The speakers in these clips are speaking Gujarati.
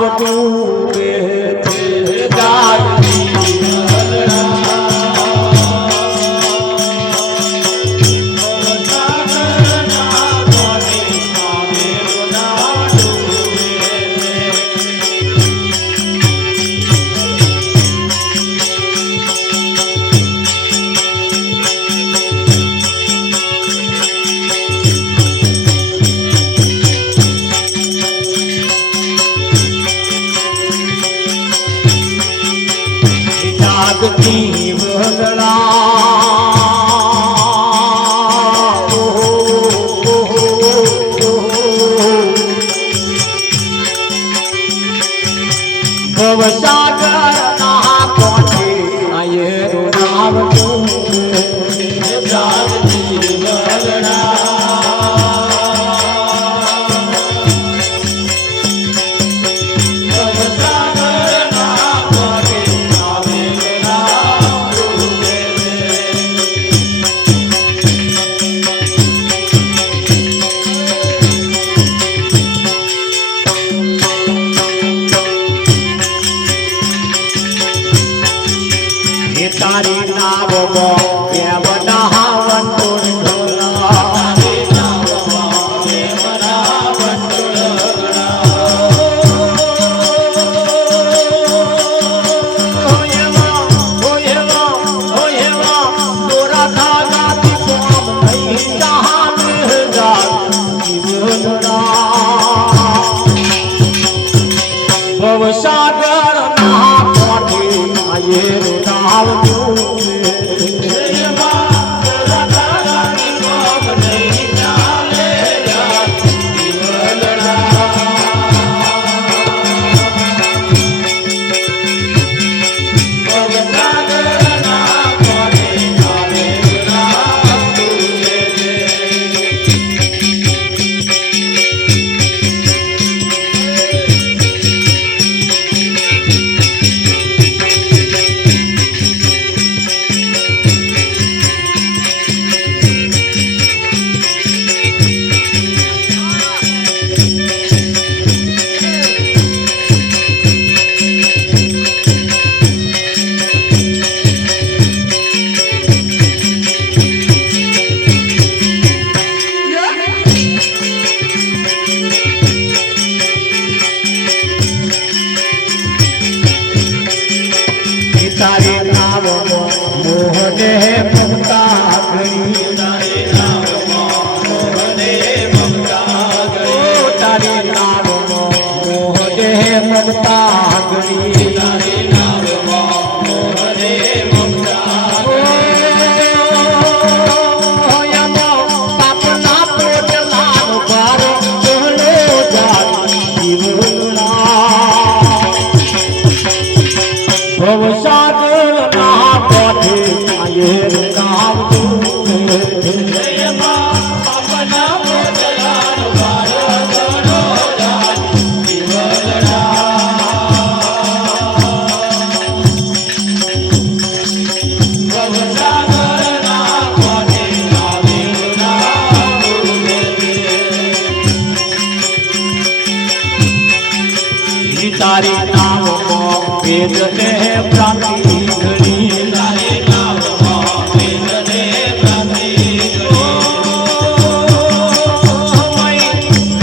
આવતું રે જાગતી જાગતી વગડા ભવસાગર ના કોઠે આયરું નામ તું જાગતી વગડા તારી નાવમાં કેવના વંટોળ ઢોલા તારી નાવમાં કેવના વંટોળ ઢોલા તોરા ધાગાથી કોમ નહીં જહાન ભવસાગર ના કોઠે આયરું નામ તારે નાવમાં મોહને મમતા ગઈ તારે નાવમાં મોહને મમતા ગઈ તારે નાવમાં મોહને મમતા ગઈ તારે નાવમાં મોહને મમતા પાપના પોટલા ભાર બોલો ભવસાગર ના કોઠે આયરું નામ તું પાપના પોટલા ભાર બોલો ભવસાગર ના કોઠે આયરું નામ તારી નામમાં વેદ ને પ્રાંતિ ઘણી તારી નામમાં વેદ ને પ્રાંતિ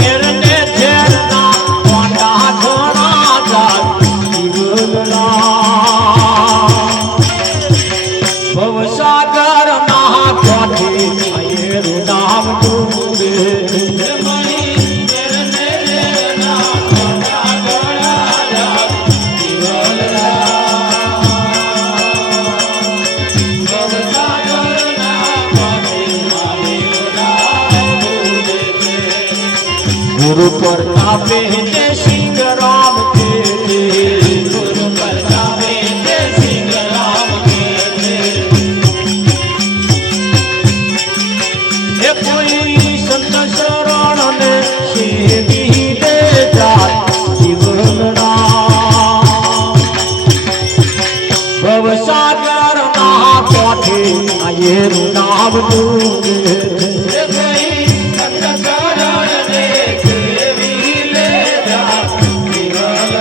ઘણી ઝેરના વાંડા ઘણા જાત ભવસાગર ના કોઠે આયરું નામ તું गुरु प्रतापे जय सिंह राम के गुरु प्रतापे जय सिंह राम के ये कोई संत शरण ने सेवी दे जात जीवना भवसागर ना कोठे आयરું नाम તું ભવસાગર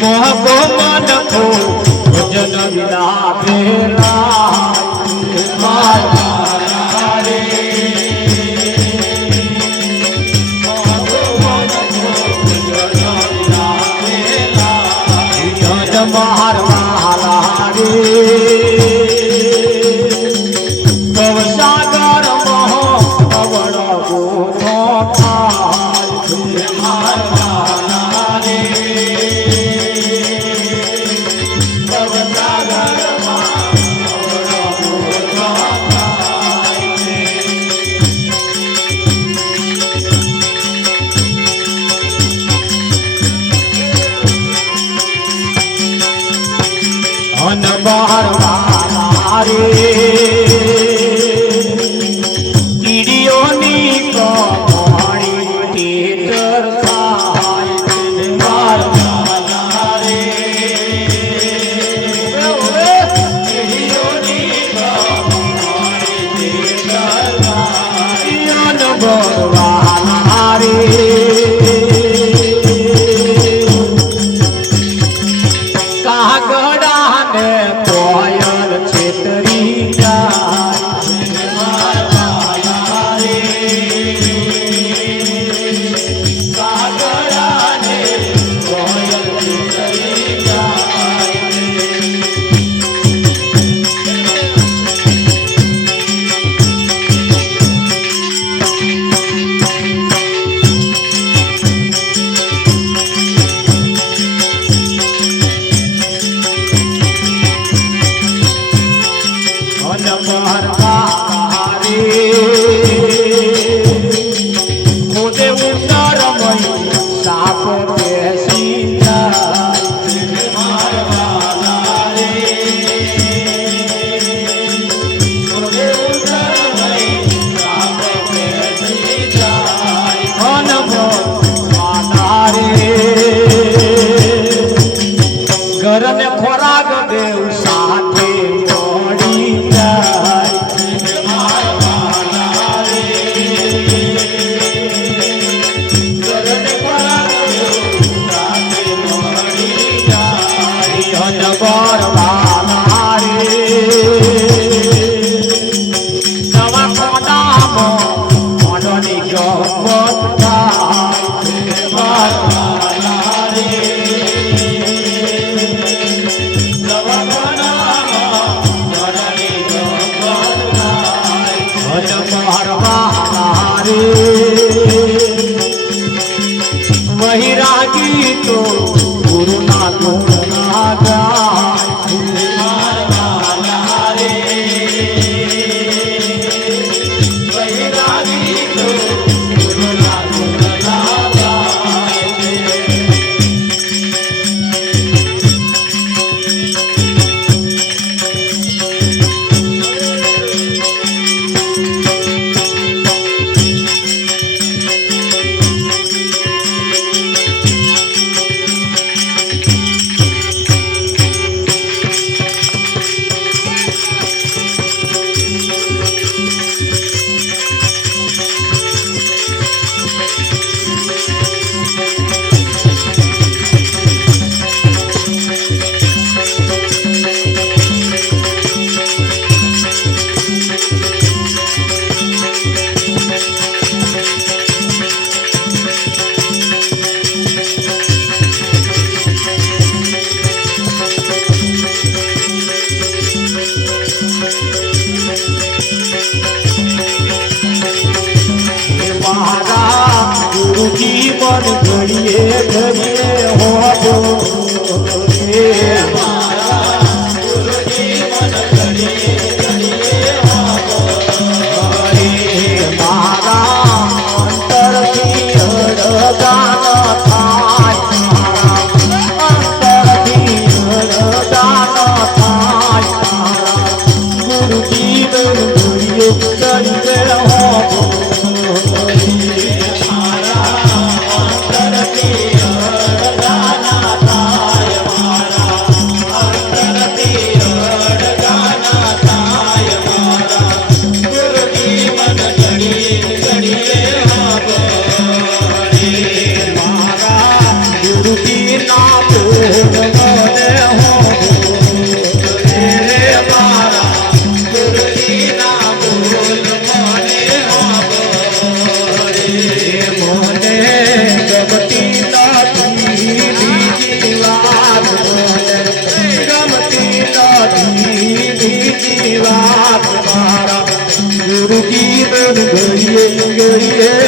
મોહકો મન કો ભજન વિના ભેલા રે માર માલા રે ભવસાગર મહો પવન ગોથો થાય માર માલા રે ભવસાગર મહો પવન ગોથો અન બહાર રે કીડીઓની કમાણી ટેટર થાય બહાર રે કીડીઓની કમાણી ટેટર થાય અન બહાર રે કાગડાને કોયલ છેતરી જાય રે કાગડાને કોયલ છેતરી જાય ખોદે ઉતાર સાપ બેસી ઘરને ખોરાક દેવ સાથે મળી જાય નવા ખોડામાં મોઢની ચોપટ वही रागी तो गुरु ना गुण ना गाय वही रागी तो गुरु ना गुण ना गाय જીવન ઘડીએ ઘડીએ હોજો મારા અંતરથી અડદાન થાય અંતરથી અડદાન થાય ગુરુ જીવન ઘડીએ ઘડીએ હોજો ઘડીએ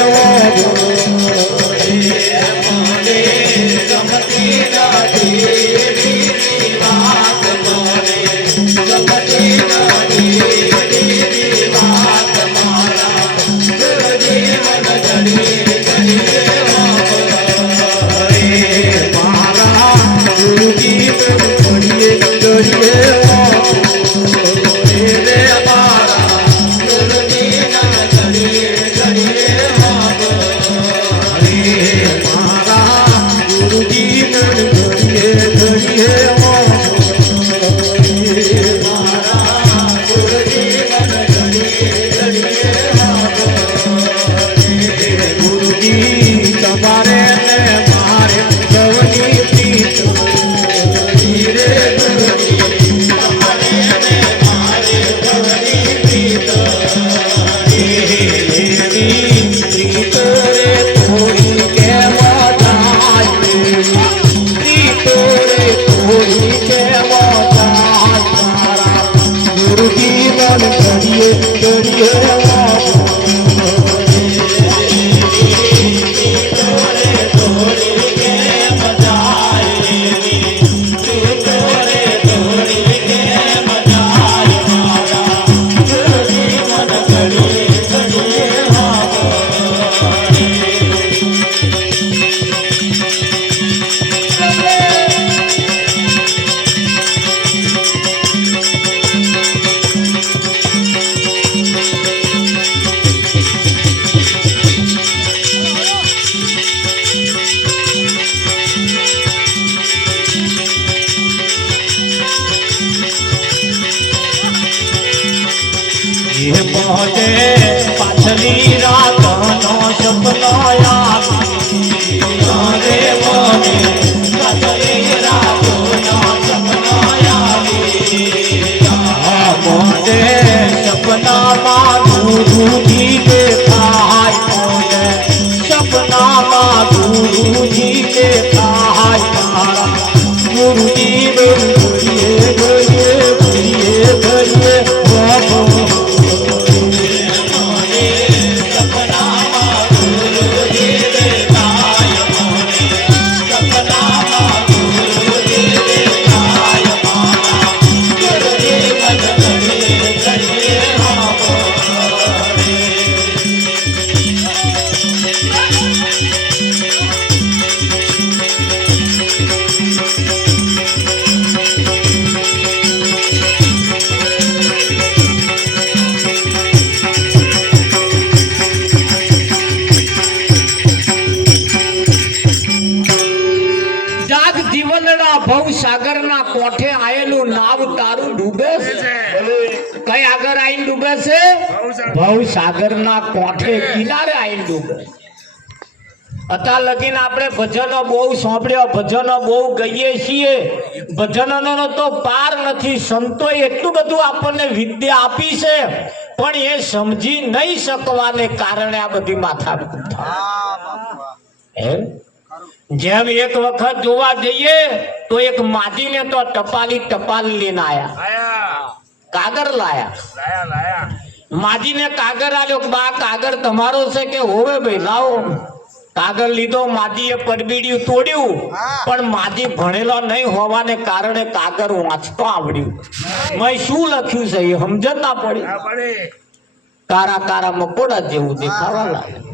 પહોંચે પાછલી રાતનો સપનો આવી રે મોને પાછલી રાતનો સપનો આવી મોને સપનામાં ગુરુજી દેખાય મોને સપનામાં ગુરુજી દેખાય તારા ગુરુજી ઘડીએ ઘડીએ ઘડીએ ઘડીએ ભવસાગરના કોઠે આયેલું નાવ તારું ડૂબે છે કઈ આગળ આઈને ડૂબે છે ભવસાગરના કોઠે કિનારે આઈને ડૂબે અત્યાર લગીને આપણે ભજનો બહુ સાંભળ્યો ભજનો બહુ ગઈએ છીએ ભજનોનો તો પાર નથી સંતોએ એટલું બધું આપણને વિદ્યા આપી છે પણ એ સમજી નહીં શકવાને કારણે આ બધી માથાકૂટ થાય જેમ એક વખત જોવા જઈએ તો એક માજીને તો ટપાલ લઈને આયા કાગર લાયા માજીને કાગર આલ્યો બા કાગર તમારો છે કે હોવે ભાઈ લાવો કાગર લીધો માજીએ પડબીડિયું તોડ્યું પણ માજી ભણેલો નહીં હોવાને કારણે કાગર વાંચતો આવડ્યું મેં શું લખ્યું છે એ સમજણ ના પડી કારા કારા મકોડા જેવું દેખાવા લાગ્યું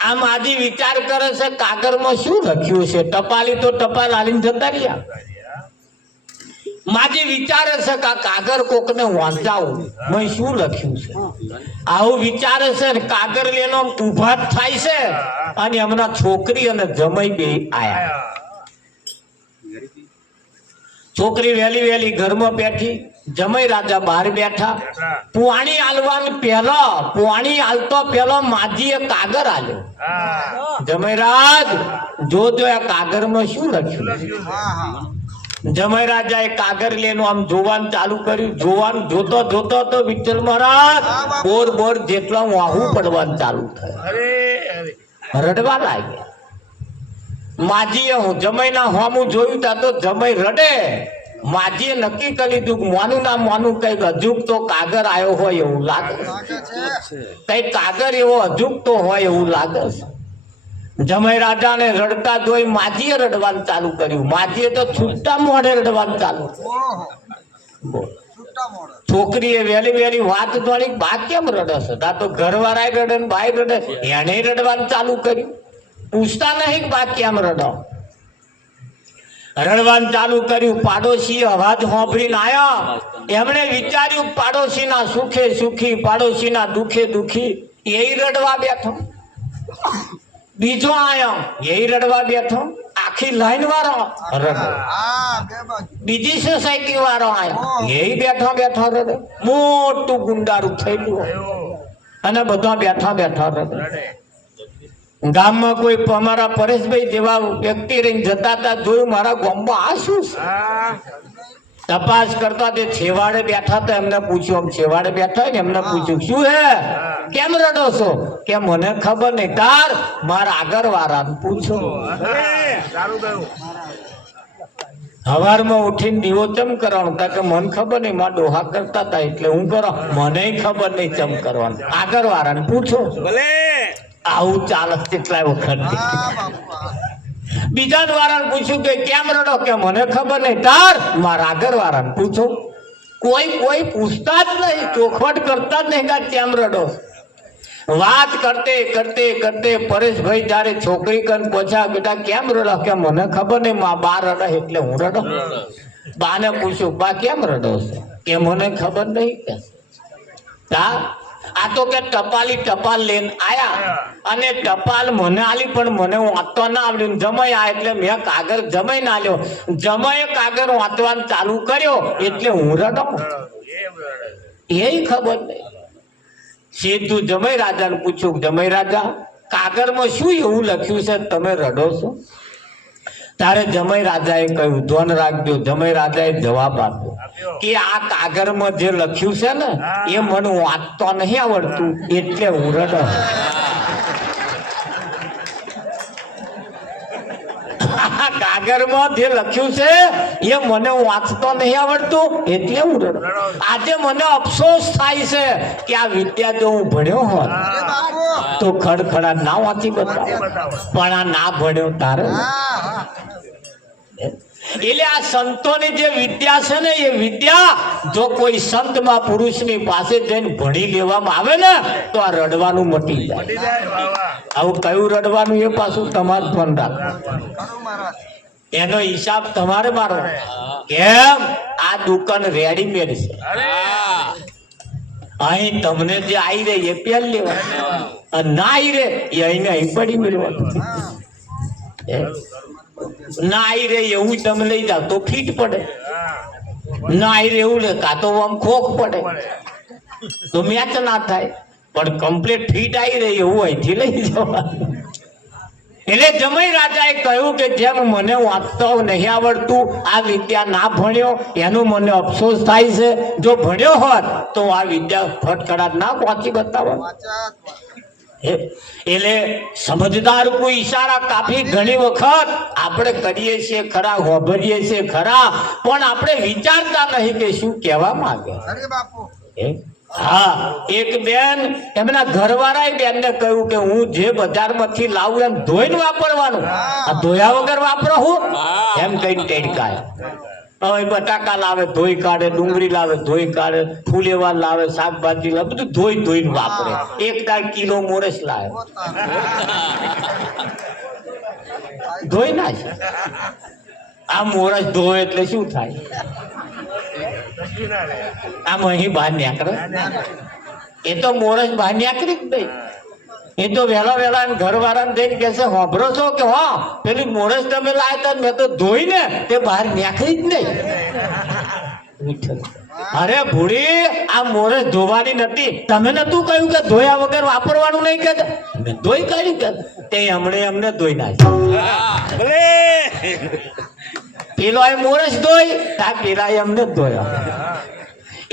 આમ આજી વિચાર કરે છે કાગળમાં શું લખ્યું છે ટપાલી તો ટપાલ આલીને જતા રહ્યા માજી વિચારે છે કે કાગળ કોકને વાંચાવું મેં શું લખ્યું છે આવું વિચારે છે કાગળ લેનો ઉભા થાય છે અને હમણાં છોકરી અને જમાઈ બે આયા છોકરી વેલી વેલી ઘરમાં બેઠી જમાઈ રાજા બહાર બેઠા પુવાણી આલવાનું પુવાણી આલતો પેલો માજીએ કાગર આલ્યો જમાઈ રાજ જોજો આ કાગરમાં શું લખ્યું જમાઈ રાજા એ કાગર લેનો આમ જોવાનું ચાલુ કર્યું જોતો જોતો તો વિઠ્ઠલ મહારાજ બોર જેટલા વાહું પડવાનું ચાલુ થાય રડવા લાગ્યા માજીએ હું જમાઈના હોમું જોયું તા તો જમાઈ રડે માજીએ નક્કી કરી લીધું કે મોનું ના મોનું કઈક અજુગતો કાગર આવ્યો હોય એવું લાગે કઈક કાગર એવો અજુગતો હોય એવું લાગે છે. જમાઈ રાજાને રડતા જોઈ માજીએ રડવાનું ચાલુ કર્યું. માજીએ તો છૂટા મોઢે રડવાનું ચાલુ કર્યું. છોકરીએ વેલી વેલી વાત જોડી બા કેમ રડે છે? તા તો ઘરવાળા રડે ને ભાઈ રડે, એને રડવાનું ચાલુ કર્યું. પૂછતા નહીં બા કેમ રડો? રડવાનું ચાલુ કર્યું. પાડોશી અવાજ સાંભળીને આયા. એમણે વિચાર્યું પાડોશીના સુખે સુખી, પાડોશીના દુખે દુખી. એ રડવા બેઠો. બીજો આયો, એ રડવા બેઠો. આખી લાઈન વાળો રડે. બીજી સોસાયટી વાળો આયો, એ બેઠો બેઠો રડે. મોટું ગુંડારું થયેલું અને બધા બેઠા બેઠા રડે. ગામમાં કોઈ અમારા પરેશભાઈ જેવા વ્યક્તિ રહીને જતા હતા, જોયું મારા ગામમાં આ શું છે? તપાસ કરતા તે છેવાડે બેઠા હતા. એમને પૂછ્યું, આમ છેવાડે બેઠા ને એમને પૂછ્યું શું હે, કેમ રડો છો? કે મને ખબર નહીં. તાર મારા આગળ વાળા પૂછો. હવારમાં ઉઠીને દીવો ચમ કરવાનો? કે મને ખબર નહીં, મારા ડોહા કરતા હતા એટલે હું કરો. મને ખબર નહીં ચમ કરવાનું. આગળ વાળાને પૂછો. ભલે આવું ચાલે કેટલાય વખત. બીજા વાળાને પૂછ્યું કે કેમ રડો? કે મને ખબર નહીં. તાર મારા આગળ વાળાને પૂછો. કોઈ પૂછતા જ નહીં, ચોખવટ કરતા જ નહીં કેમ રડો. વાત કરતે કરતે કરતે પરેશભાઈ જયારે છોકરી કન પૂછ્યા, બેટા કેમ રડો? કે મને ખબર નહીં, માં બા રડે એટલે હું રડો. બાને પૂછ્યું, બા કેમ રડો છો? કે મને ખબર નહીં. કે આ તો કે ટપાલી ટપાલ લઈને આયા અને ટપાલ મને આલી, પણ મને વાંચતો ના આવડ્યું. જમાઈ આ એટલે મેં કાગળ જમાઈ ના લ્યો. જમાઈએ કાગળ વાંચવાનું ચાલુ કર્યો એટલે હું રડો. એ ખબર નહીં. સીધું જમાઈ રાજાને પૂછ્યું, જમાઈ રાજા કાગળમાં શું એવું લખ્યું છે તમે રડો છો? તારે જમાઈ રાજાએ કહ્યું, ધ્યાન રાખજો. જમાઈ રાજાએ જવાબ આપ્યો કે આ કાગળમાં જે લખ્યું છે ને એ મને વાંચતો નહીં આવડતું એટલે હું રડો. કાગળમાં જે લખ્યું છે એ મને વાંચતો નહીં આવડતું એટલે હું રડો. આજે મને અફસોસ થાય છે કે આ વિદ્યા જો હું ભણ્યો હોત તો ખડખડા ના વાંચી બતાવ, પણ આ ના ભણ્યો તારે. એટલે આ સંતોની જે વિદ્યા છે ને એ વિદ્યા જો કોઈ સંત માં પુરુષની પાસે જઈને ભણી લેવામાં આવે ને તો આ રડવાનું મટી જાય. આવું કયું રડવાનું એ પાછું તમારે ધ્યાન રાખવું. એનો હિસાબ તમારે મારો. કેમ? આ દુકાન રેડીમેડ છે. અહીં તમને જે આવી રહે એ પહેલ લેવા, ના આવી રે એ અહીં અહીં પડી મેળવાનું. ના આવી રે એવું તમે લઈ જાવ તો ફીટ પડે. ના આવી રે એવું લે કાં તો આમ ખોખ પડે તો મેચ ના થાય. પણ કમ્પ્લીટ ફીટ આવી રહી એવું અહીંથી લઈ જવાનું. એટલે જમાઈ રાજાએ કહ્યું કે જેમ મને વાંચતો નહીં આવડતું, આ વિદ્યા ના ભણ્યો એનું મને અફસોસ થાય છે. જો ભણ્યો હોત તો આ વિદ્યા ફટકડાટ ના પહોંચી બતાવો. એટલે સમજદાર કોઈ ઈશારા કાફી ઘણી વખત આપણે કરીએ છીએ ખરા, હોભરીએ છીએ ખરા, પણ આપણે વિચારતા નહીં કે શું કહેવા માંગે. હા, એક બેન એમના ઘરવાળાએ બેનને કહ્યું કે હું જે બજારમાંથી લાવું એમ ધોઈને વાપરવાનું, આ ધોયા વગર વાપરો હું એમ કઈ ટેડકાય. હવે બટાકા લાવે ધોઈ કાઢે, ડુંગળી લાવે ધોઈ કાઢે, ફૂલેવા લાવે, શાકભાજી લાવે, બધું ધોઈને વાપરે. એક દાળ કિલો મોરસ લાવે ધોઈ નાખે. આ મોરસ ધોવે એટલે શું થાય? આમ અહીં બહાર નીકળે. એ તો મોરસ બહાર નીકળી જ નહીં. એ તો વહેલા વહેલા ઘર વાળાને જઈને કે છે, હોભરો છો કે હા પેલી મોરસ તમે લાવ્યા મેં તો ધોઈ ને તે બહાર નીકળી જ નહીં. અરે ભૂડી, આ મોરસ ધોવાની નથી. તમે નતું કહ્યું કે ધોયા વગર વાપરવાનું નહીં? કે મેં ધોઈ કાઢ્યું કે તે હમણે અમને ધોઈ નાખ્યું. પેલો એ મોરસ ધોઈ પેલા અમને ધોયા.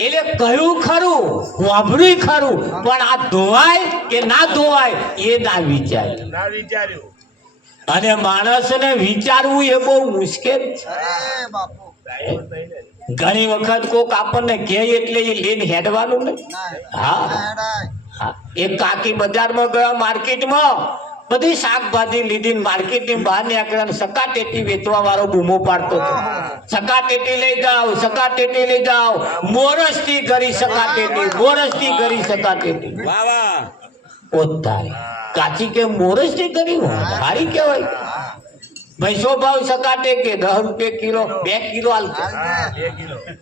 એટલે કયું ખરું, વાપર્યું ખરું, પણ આ ધોવાય કે ના ધોવાય એ ના વિચાર્યું. અને માણસને વિચારવું એ બહુ મુશ્કેલ છે. ઘણી વખત કોક આપણને કહે એટલે એ લઈને હેડવાનું નહીં. હા હા, એક કાકી બજારમાં ગયા, માર્કેટમાં બધી શાકભાજી લીધી, માર્કેટની બહાર નીકળ્યા ને સકાટેટી વેચવા વાળો બૂમો પાડતો હતો. સકાટેટી લઈ જાઓ, સકાટેટી લઈ જાઓ, મોરસથી કરી સકાટેટી, મોરસથી કરી સકાટેટી. ઓ તારી કાચી કે મોરસથી કરી હારી કહેવાય. ભૈંસો ભાવ સકાટે કે 10 રૂપિયા કિલો, 2 કિલો હાલતો.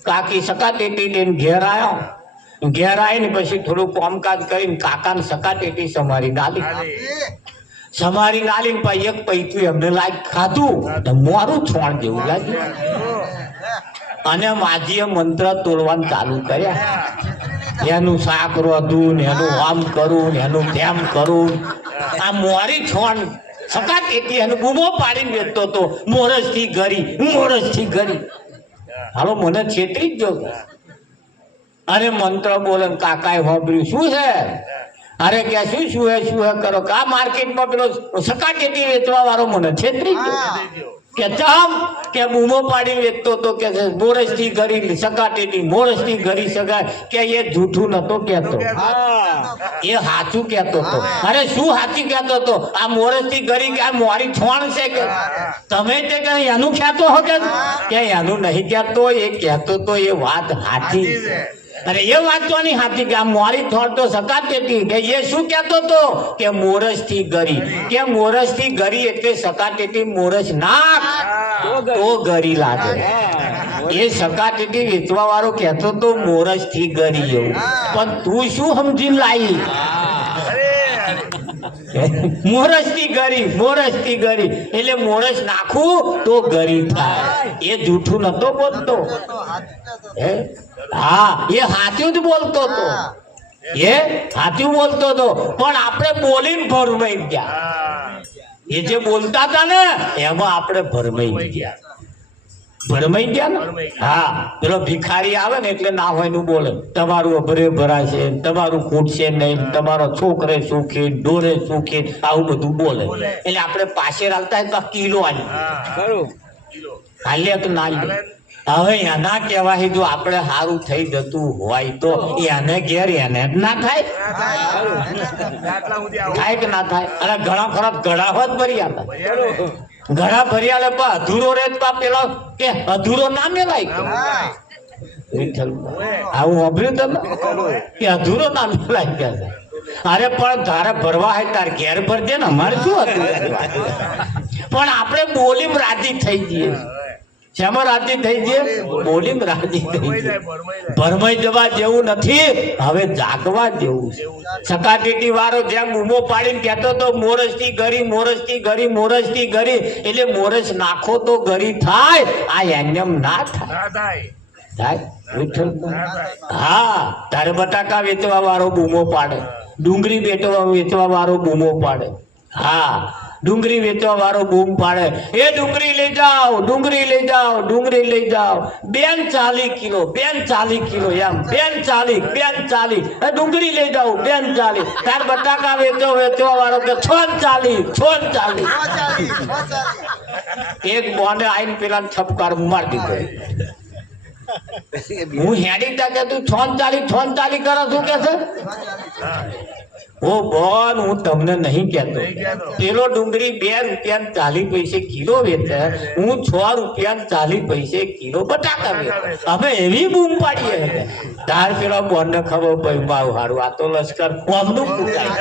કાકી સકાટેટી લઈને ઘેર આવ્યો. ઘેર આવીને પછી થોડું કામકાજ કરીને કાકાને સકાટેટી સમારી નાલી. સમારી નાલીને પછી એક પૈતું એમને લાગ ખાધું તો મોરું છોણ જેવું લાગ્યું. અને માજીએ મંત્ર તોડવાનું ચાલુ કર્યા. એનું શાક રોધું ને એનું આમ કરું ને એનું તેમ કરું. આ મોરી છોણ સકાટેટી એનું બૂમો પાડીને વેચતો હતો, મોરસથી ઘરી, મોરસથી ઘરી. હાલો મને છેતરી જ જો. અરે મંત્ર બોલે, કાકાએ સાંભળ્યું. શું છે? અરે કે શું હે કરો કે આ માર્કેટમાં પેલો સકાટેટી વેચવા વાળો મને છેતરી ગયો. કે ચમ કે બૂમો પાડી વેચતો તો કે મોરસથી ઘરી સકાટેટી, મોરસથી ઘરી સગા. કે એ જૂઠું નતો કહેતો, એ સાચું કહેતો હતો. અરે શું સાચું કહેતો હતો? આ મોરસથી ઘરી કે આ મોરી છોણ છે કે તમે તે કે એનું કહેતો હો કે એનું નહીં કહેતો, એ કહેતો તો એ વાત સાચી. અરે એ વાંચવાની હાથી કે આ મોરી થોડ તો સકાટેટી. કે એ શું કહેતો હતો? કે મોરસથી ગરી. કે મોરસથી ગરી એટલે સકાટેટી મોરસ નાખ તો ગરી લાગે. એ સકાટેટી વેચવા વાળો કહેતો તો મોરસથી ગરી એવું. પણ તું શું સમજીને લાવી? મોરસથી ગરી, મોરસથી ગરી એટલે મોરસ નાખું તો ગરી થાય. એ જૂઠું નતો બોલતો. હા, એ સાચું જ બોલતો હતો. એ સાચું બોલતો હતો. પણ આપણે બોલીને ભરમાઈ ગયા. એ જે બોલતા હતા ને એમાં આપણે ભરમાઈ ગયા. ભરમાઈ ગયા ને. હા, પેલો ભિખારી આવે ને એટલે ના હોય નું બોલે. તમારું અભરે ભરાશે, તમારું ખૂટશે નહીં, તમારો છોકરે સુખી, ડોરે સુખી, આવું બધું બોલે. એટલે આપણે પાસે આવતા તો કિલો આલી હાલે તો ના લે. હવે એના કહેવાય જો આપણે સારું થઈ જતું હોય તો એને ઘેર એને જ ના થાય. થાય કે ના થાય? અરે ઘણા ખરા ઘડા હોત ભરી હતા, ઘડા ભરી આલે પણ અધૂરો રે પેલો કે અધૂરો ના મેલાય. આવું સાંભળ્યું તમે કે અધૂરો ના મેલાય કે? અરે પણ તારે ભરવા હોય તારે ઘેર ભરજે ને, અમારે શું હતું? પણ આપણે બોલીમ રાજી થઈ જઈએ. શેમાં રાજી થઈ જઈએ? બોલીમ રાજી થઈ જઈએ. ભરમાઈ જવા જેવું નથી, હવે જાગવા જેવું છે. સકાટેટી વાળો જેમ બૂમો પાડીને કહેતો તો મોરસથી ગરી, મોરસથી ગરી, મોરસથી ગરી એટલે મોરસ નાખો તો ગરી થાય. આ એમ ના થાય. હા, તારે બટાકા વેચવા વાળો બૂમો પાડે, ડુંગળી વેચવા વાળો બૂમો પાડે. હા, ડુંગળી વેચવા વાળો બૂમ પાડે, એ ડુંગળી લઈ જાઓ, ડુંગળી લઈ જાઓ, ડુંગળી લઈ જાઓ. 40 કિલો, 40 કિલો એમ 40 ડુંગળી લઈ જાઓ 40. તાર બટાકા વેચવા વાળો કે 46. એક બોને આઈને પેલા છપકાર મારી દીધો. હું હેડી તા કે તું 46 કરો છું કે છે? ઓ બોન, હું તમને નહીં કહેતો. પેલો ડુંગળી 2 રૂપિયા 40 પૈસે કિલો વેચે, હું 6 રૂપિયા 40 પૈસે કિલો બટાકા વેચે. અમે એવી બૂમ પાડીએ. તાર પેલો બોન ને ખબર પડી બાવ હારું આ તો લશ્કર કોમનું ફૂટાય.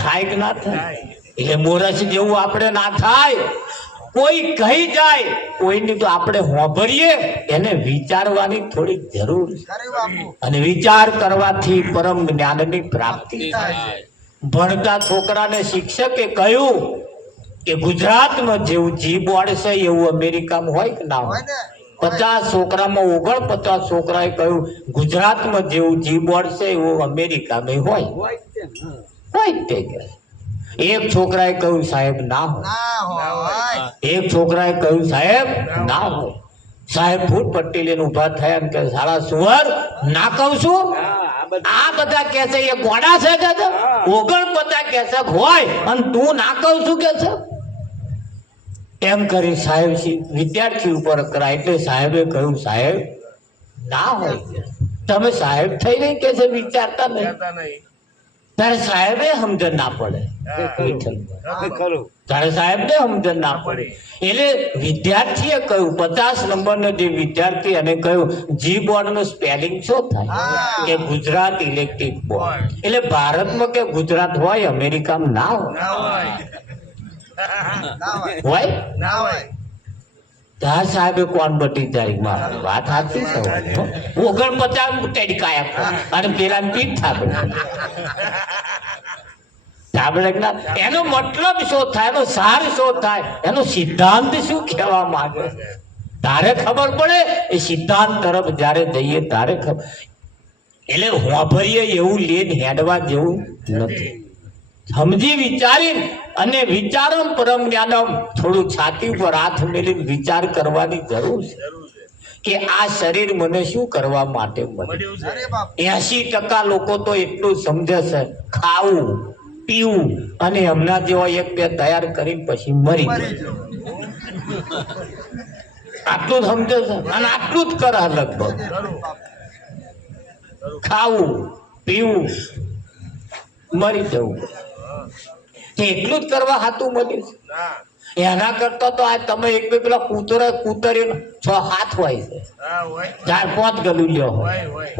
થાય કે ના થાય? એટલે મોરસ જેવું આપણે ના થાય. કોઈ કહી જાય કોઈની તો આપણે હોંભરીએ, એને વિચારવાની થોડી જરૂર છે. અને વિચાર કરવાથી પરમ જ્ઞાનની પ્રાપ્તિ થાય. ભણતા છોકરાને શિક્ષકે કહ્યું કે ગુજરાતમાં જેવું જી બોર્ડ છે એવું અમેરિકામાં હોય કે ના હોય? 50 છોકરામાં 49 છોકરાએ કહ્યું ગુજરાતમાં જેવું જી બોર્ડ છે એવું અમેરિકામાં હોય. તે એક છોકરાએ કહ્યું સાહેબ ના હોય. એક છોકરાએ કહ્યું સાહેબ ના હોય. સાહેબ ફૂટ પટ્ટી લઈને ઉભા થયા કે સાલા સુવર ના કહું છું. આ બધા કે છે એ ગોડા છે કે 49 કે છે હોય અને તું ના કહું છું કે છે. એમ કરી સાહેબ વિદ્યાર્થી ઉપર કરાય એટલે સાહેબે કહ્યું સાહેબ ના હોય તમે સાહેબ થઈ નહીં કે છે વિચારતા નહીં તારે સાહેબે સમજણ ના પડે તારે સાહેબ ને સમજણ ના પડે એટલે વિદ્યાર્થીએ કહ્યું 50 નંબરનો જે વિદ્યાર્થી અને કહ્યું જી બોર્ડ નું સ્પેલિંગ શું થાય કે ગુજરાત ઇલેક્ટ્રિક બોર્ડ એટલે ભારતમાં કે ગુજરાત હોય અમેરિકામાં ના હોય ત્યાં સાહેબે કોણ બટી તારીખમાં વાત સાચી છે 49 ટેડકાયા અને પેલા પીઠ થાબડે એનો મતલબ શું થાય એનો સાર શું થાય એનો સિદ્ધાંત શું કહેવા માંગે તારે ખબર પડે એ સિદ્ધાંત તરફ જ્યારે જઈએ તારે ખબર એટલે હોભરીએ એવું લેન હેડવા જેવું નથી સમજી વિચારી અને વિચારમ પરમ જ્ઞાનમ થોડું છાતી ઉપર હાથ મેળવી વિચાર કરવાની જરૂર છે કે આ શરીર મને શું કરવા માટે મળ્યું 80% લોકો તો એટલું સમજે છે ખાવું પીવું અને હમણાં જેવા એક બે તૈયાર કરીને પછી મરી આટલું જ સમજે છે અને આટલું જ કરે લગભગ ખાવું પીવું મરી જવું એટલું જ કરવા હાથું મળ્યું છે એના કરતા તો આ તમે એક બે પેલા કૂતરી 6-7 હોય છે 4-5 ગલુલિયો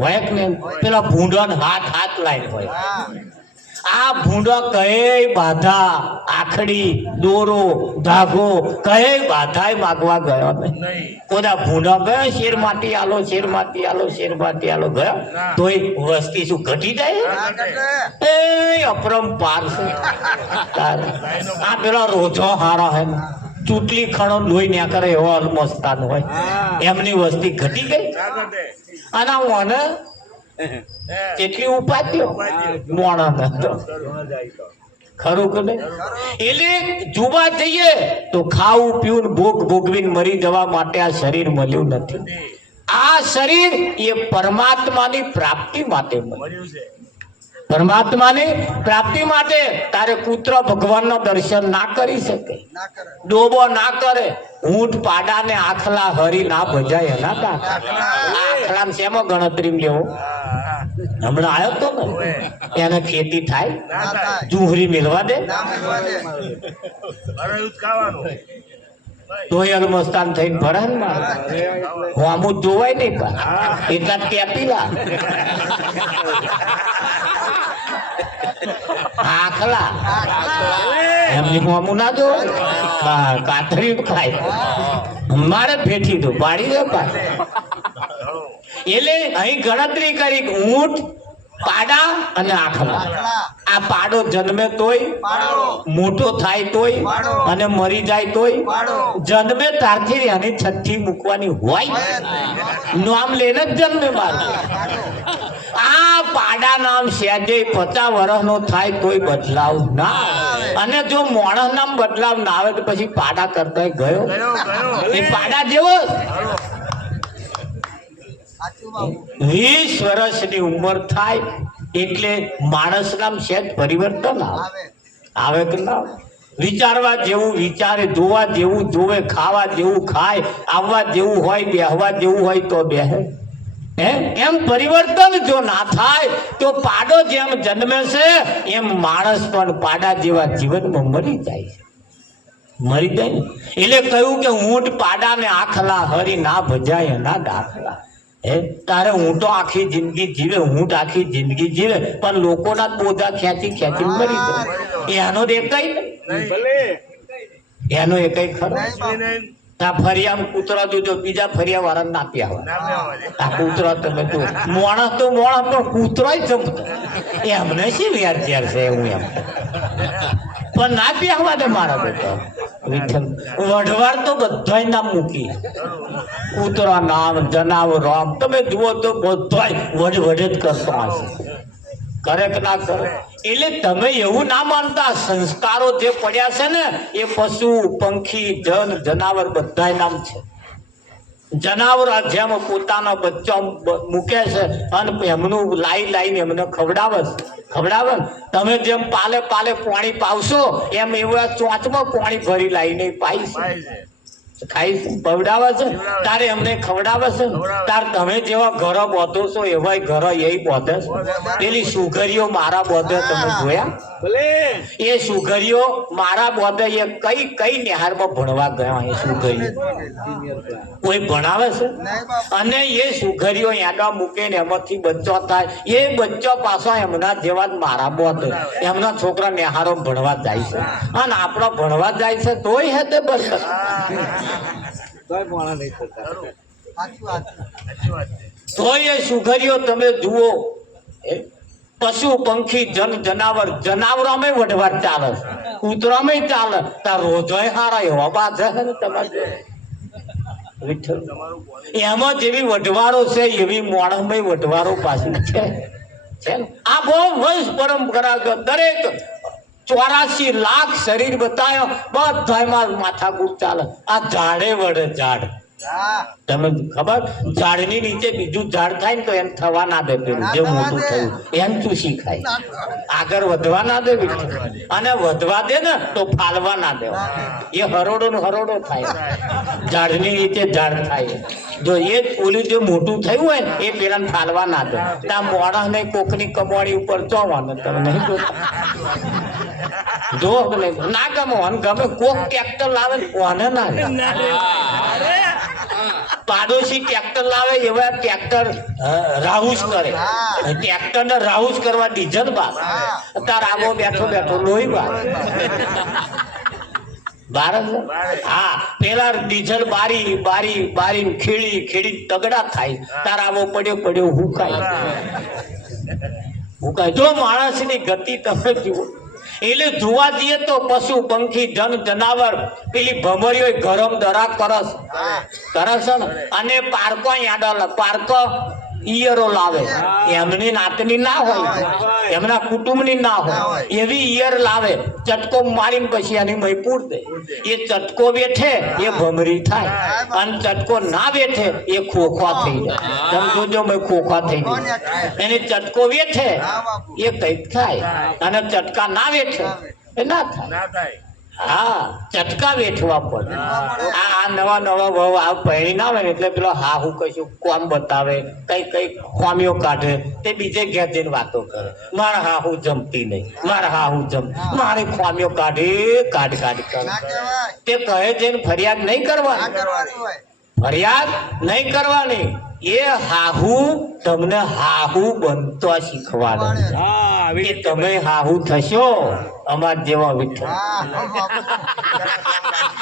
હોય કે ને પેલા ભૂંડા હાથ લાઈન હોય આ ભૂંડા કઈ બાધા આખડી દોરો ધાગો કઈ બાધાય માગવા ગયો નહીં કોદા ભૂંડા ગયો શેર માટી આલો ગયો તોય વસ્તી શું ઘટી જાય એ અપરંપાર છે આ પેલા રોજો હારા હે ચૂંટલી ખણો લોહી ન્યા કરે એવો અલમસ્તાન હોય એમની વસ્તી ઘટી ગઈ અને મને કેટલી ઉપાધ્યો મોણા ખરું કે નહીં એટલે જોવા જઈએ તો ખાવું પીવું ભોગવીને મરી જવા માટે આ શરીર મળ્યું નથી આ શરીર એ પરમાત્માની પ્રાપ્તિ માટે મળ્યું છે પરમાત્માની પ્રાપ્તિ માટે તારે પુત્ર ભગવાનનો દર્શન ના કરી શકે ડોબો ના કરે ઊંટ પાડા ને આખલા હરી ના ભજાય એના આખલા શેમાં ગણતરી લેવો હમણાં આવ્યો તો ને એને ખેતી થાય જુહરી મેળવા દે તો અલમસ્તાન થઈને ભરે ને હું આમું જોવાય નહીં એટલા કેપીલા આખલા એમની મોમું ના જો કાતરી ખાય મારે ફેઠી દો પાડી દો એટલે અહીં ગણતરી કરી ઊંટ પાડા અને આખલા આ પાડો જન્મે તોય મોટો થાય તોય અને મરી જાય તોય જન્મે તારથી આની છઠ્ઠી મૂકવાની હોય નામ લઈને જ જન્મે મારે આ પાડા નામ સહેજે 50 વર્ષનો થાય તોય બદલાવ ના અને જો માણસ નામ બદલાવ ના આવે તો પછી પાડા કરતા ગયો એ પાડા જેવો 20 વર્ષની ઉંમર થાય એટલે માણસ નામ સહેજ પરિવર્તન આવે કે ના વિચારવા જેવું વિચારે જોવા જેવું જોવે ખાવા જેવું ખાય આવવા જેવું હોય બેહવા જેવું હોય તો બેહે એમ પરિવર્તન જો ના થાય તો પાડો જેમ જન્મે છે એમ માણસ પણ પાડા જેવા જીવનમાં મરી જાય ને એટલે કહ્યું કે ઊંટ પાડા ને આખલા હરી ના ભજાય ના દાખલા તારે ઊંટો આખી જિંદગી જીવે ઊંટ આખી જિંદગી જીવે પણ લોકોના બોધા ખેંચી મરી જાય એનો દેખાય નહીં એનો એકઈ ખરો ફરિયામાં કૂતરા જોજો બીજા ફરિયા વાળા ના પ્યાવા આ કૂતરા તમે તો મોણા પણ કૂતરો જમતો એમને શી વ્યાર છે હું એમ પણ ના પ્યાવા દે મારા બેટા વિઠ્ઠલ વઢવાર તો બધાય નામ મૂકી કૂતરા નામ જનાવર રામ તમે જુઓ તો બધાય વઢ જ કરતો હશે કરે કે ના કરે એટલે તમે એવું ના માનતા સંસ્કારો જે પડ્યા છે ને એ પશુ પંખી જન જનાવર બધાય નામ છે જનાવર જેમ પોતાનો બચ્ચો મૂકે છે અને એમનું લાઈને એમને ખવડાવે ને તમે જેમ પાલે પાણી પાવશો એમ એવા ચોંચમાં પાણી ભરી લાઈને પાઈશ ખાઈ પવડાવે છે તારે એમને ખવડાવે છે તાર તમે જેવા ઘરો બોધો છો એવા ઘરો એ બોધે છે પેલી સુગરીઓ મારા બોધે તમે જોયા એ સુગરીઓ મારા બોધે એ કઈ નિહારમાં ભણવા ગયા એ સુગરીઓ કોઈ ભણાવે છે અને એ સુગરીઓ એડા મૂકે ને એમાંથી બચ્ચો થાય એ બચ્ચો પાછો એમના જેવા જ મારા બોધે એમના છોકરા નિહારો ભણવા જાય છે અને આપણો ભણવા જાય છે તોય હે તે બસ તોય એ સુગરીઓ તમે જુઓ પશુ પંખી જનાવરોમાં વઢવાટ ચાલે કૂતરામાં ચાલે તાર રોજોય હારા એવા બાધે ને તમારે એમાં જેવી વઢવારો છે એવી મોણમાં વઢવારો પાછી છે આ બહુ વંશ પરંપરા દરેક 84 લાખ શરીર બતાવ્યો બધામાં માથાકૂટ ચાલે આ ઝાડે વડે ઝાડ તમે ખબર ઝાડની નીચે બીજું ઝાડ થાય ને તો એમ થવા ના દે પેલું જે મોટું થયું એમ ચૂસી ખાય આગળ વધવા ના દે અને વધવા દે ને તો ફાલવા ના દે એ હરોડો થાય ઝાડની નીચે ઝાડ થાય જો એ ઓલું જે મોટું થયું હોય ને એ પેલા ફાલવા ના દે ત્યાં મોણા ને કોકની કમોડી ઉપર ચોવાનું તમે નહીં જો ના ગમે ગમે કોક ટ્રેક્ટર લાવે ને કોને ના પાડોશી ટ્રેક્ટર લાવે એવા ટ્રેક્ટર રાહુસ કરે ટ્રેક્ટર ને રાહુસ કરવા ડીઝલ બાર તાર આવો બેઠો લોહી બાર હા પેલા ડીઝલ બારી ખેડી તગડા થાય તાર આવો પડ્યો હુકાય જો માણસ ની ગતિ તમે જુઓ એટલે જોવા જઈએ તો પશુ પંખી જનાવર પેલી ભમરીઓ ગરમ દરા કરસ ને અને પારકો પારકો ઈયરો લાવે એમની નાતની ના હોય એમના કુટુંબની ના હોય એવી ઈયર લાવે ચટકો મારીને પછી એની મય પૂર દે એ ચટકો બેઠે એ ભમરી થાય અને ચટકો ના બેઠે એ ખોખા થઈ જાય તમે જોજો મય ખોખા થઈ જાય એને ચટકો બેઠે એ કઈક થાય અને ચટકા ના બેઠે એ ના થાય હા ચટકા વેઠવા પડે આ નવા બહુ આ પહેરી ના આવે ને એટલે પેલો હાહુ કશું કોમ બતાવે કઈ ખામીઓ કાઢે તે બીજે ઘેર જઈને વાતો કરે મારા હાહુ જમતી નહીં મારે ખામીઓ કાઢ કરે તે કહે છે ફરિયાદ નહીં કરવાની એ હાહુ તમને હાહુ બનતો શીખવાડે કે તમે હાહુ થશો અમાર જેવા વિઠ્ઠલ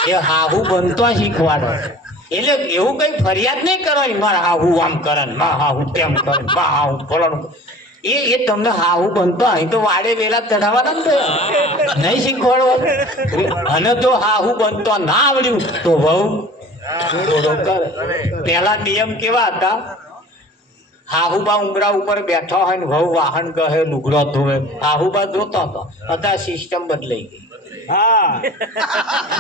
એ હાહુ બનતો શીખવાડે એટલે એવું કઈ ફરિયાદ નહીં કરવાની મારા હાહુ આમ કરે મા હાહુ તેમ કરે મા હાહુ ફલાણું એ તમને હાહુ બનતો અહીં તો વાડે વેલા ચઢાવવાના નહીં શીખવાડવાનું અને જો હાહુ બનતો ના આવડ્યું તો બહુ પેલા નિયમ કેવા હતા હાહુબા ઉમરા ઉપર બેઠા હોય ને વહુ વાહન કહે લુગડો ધોવે હાહુબા જોતો હતો અત્યારે સિસ્ટમ બદલાઈ ગઈ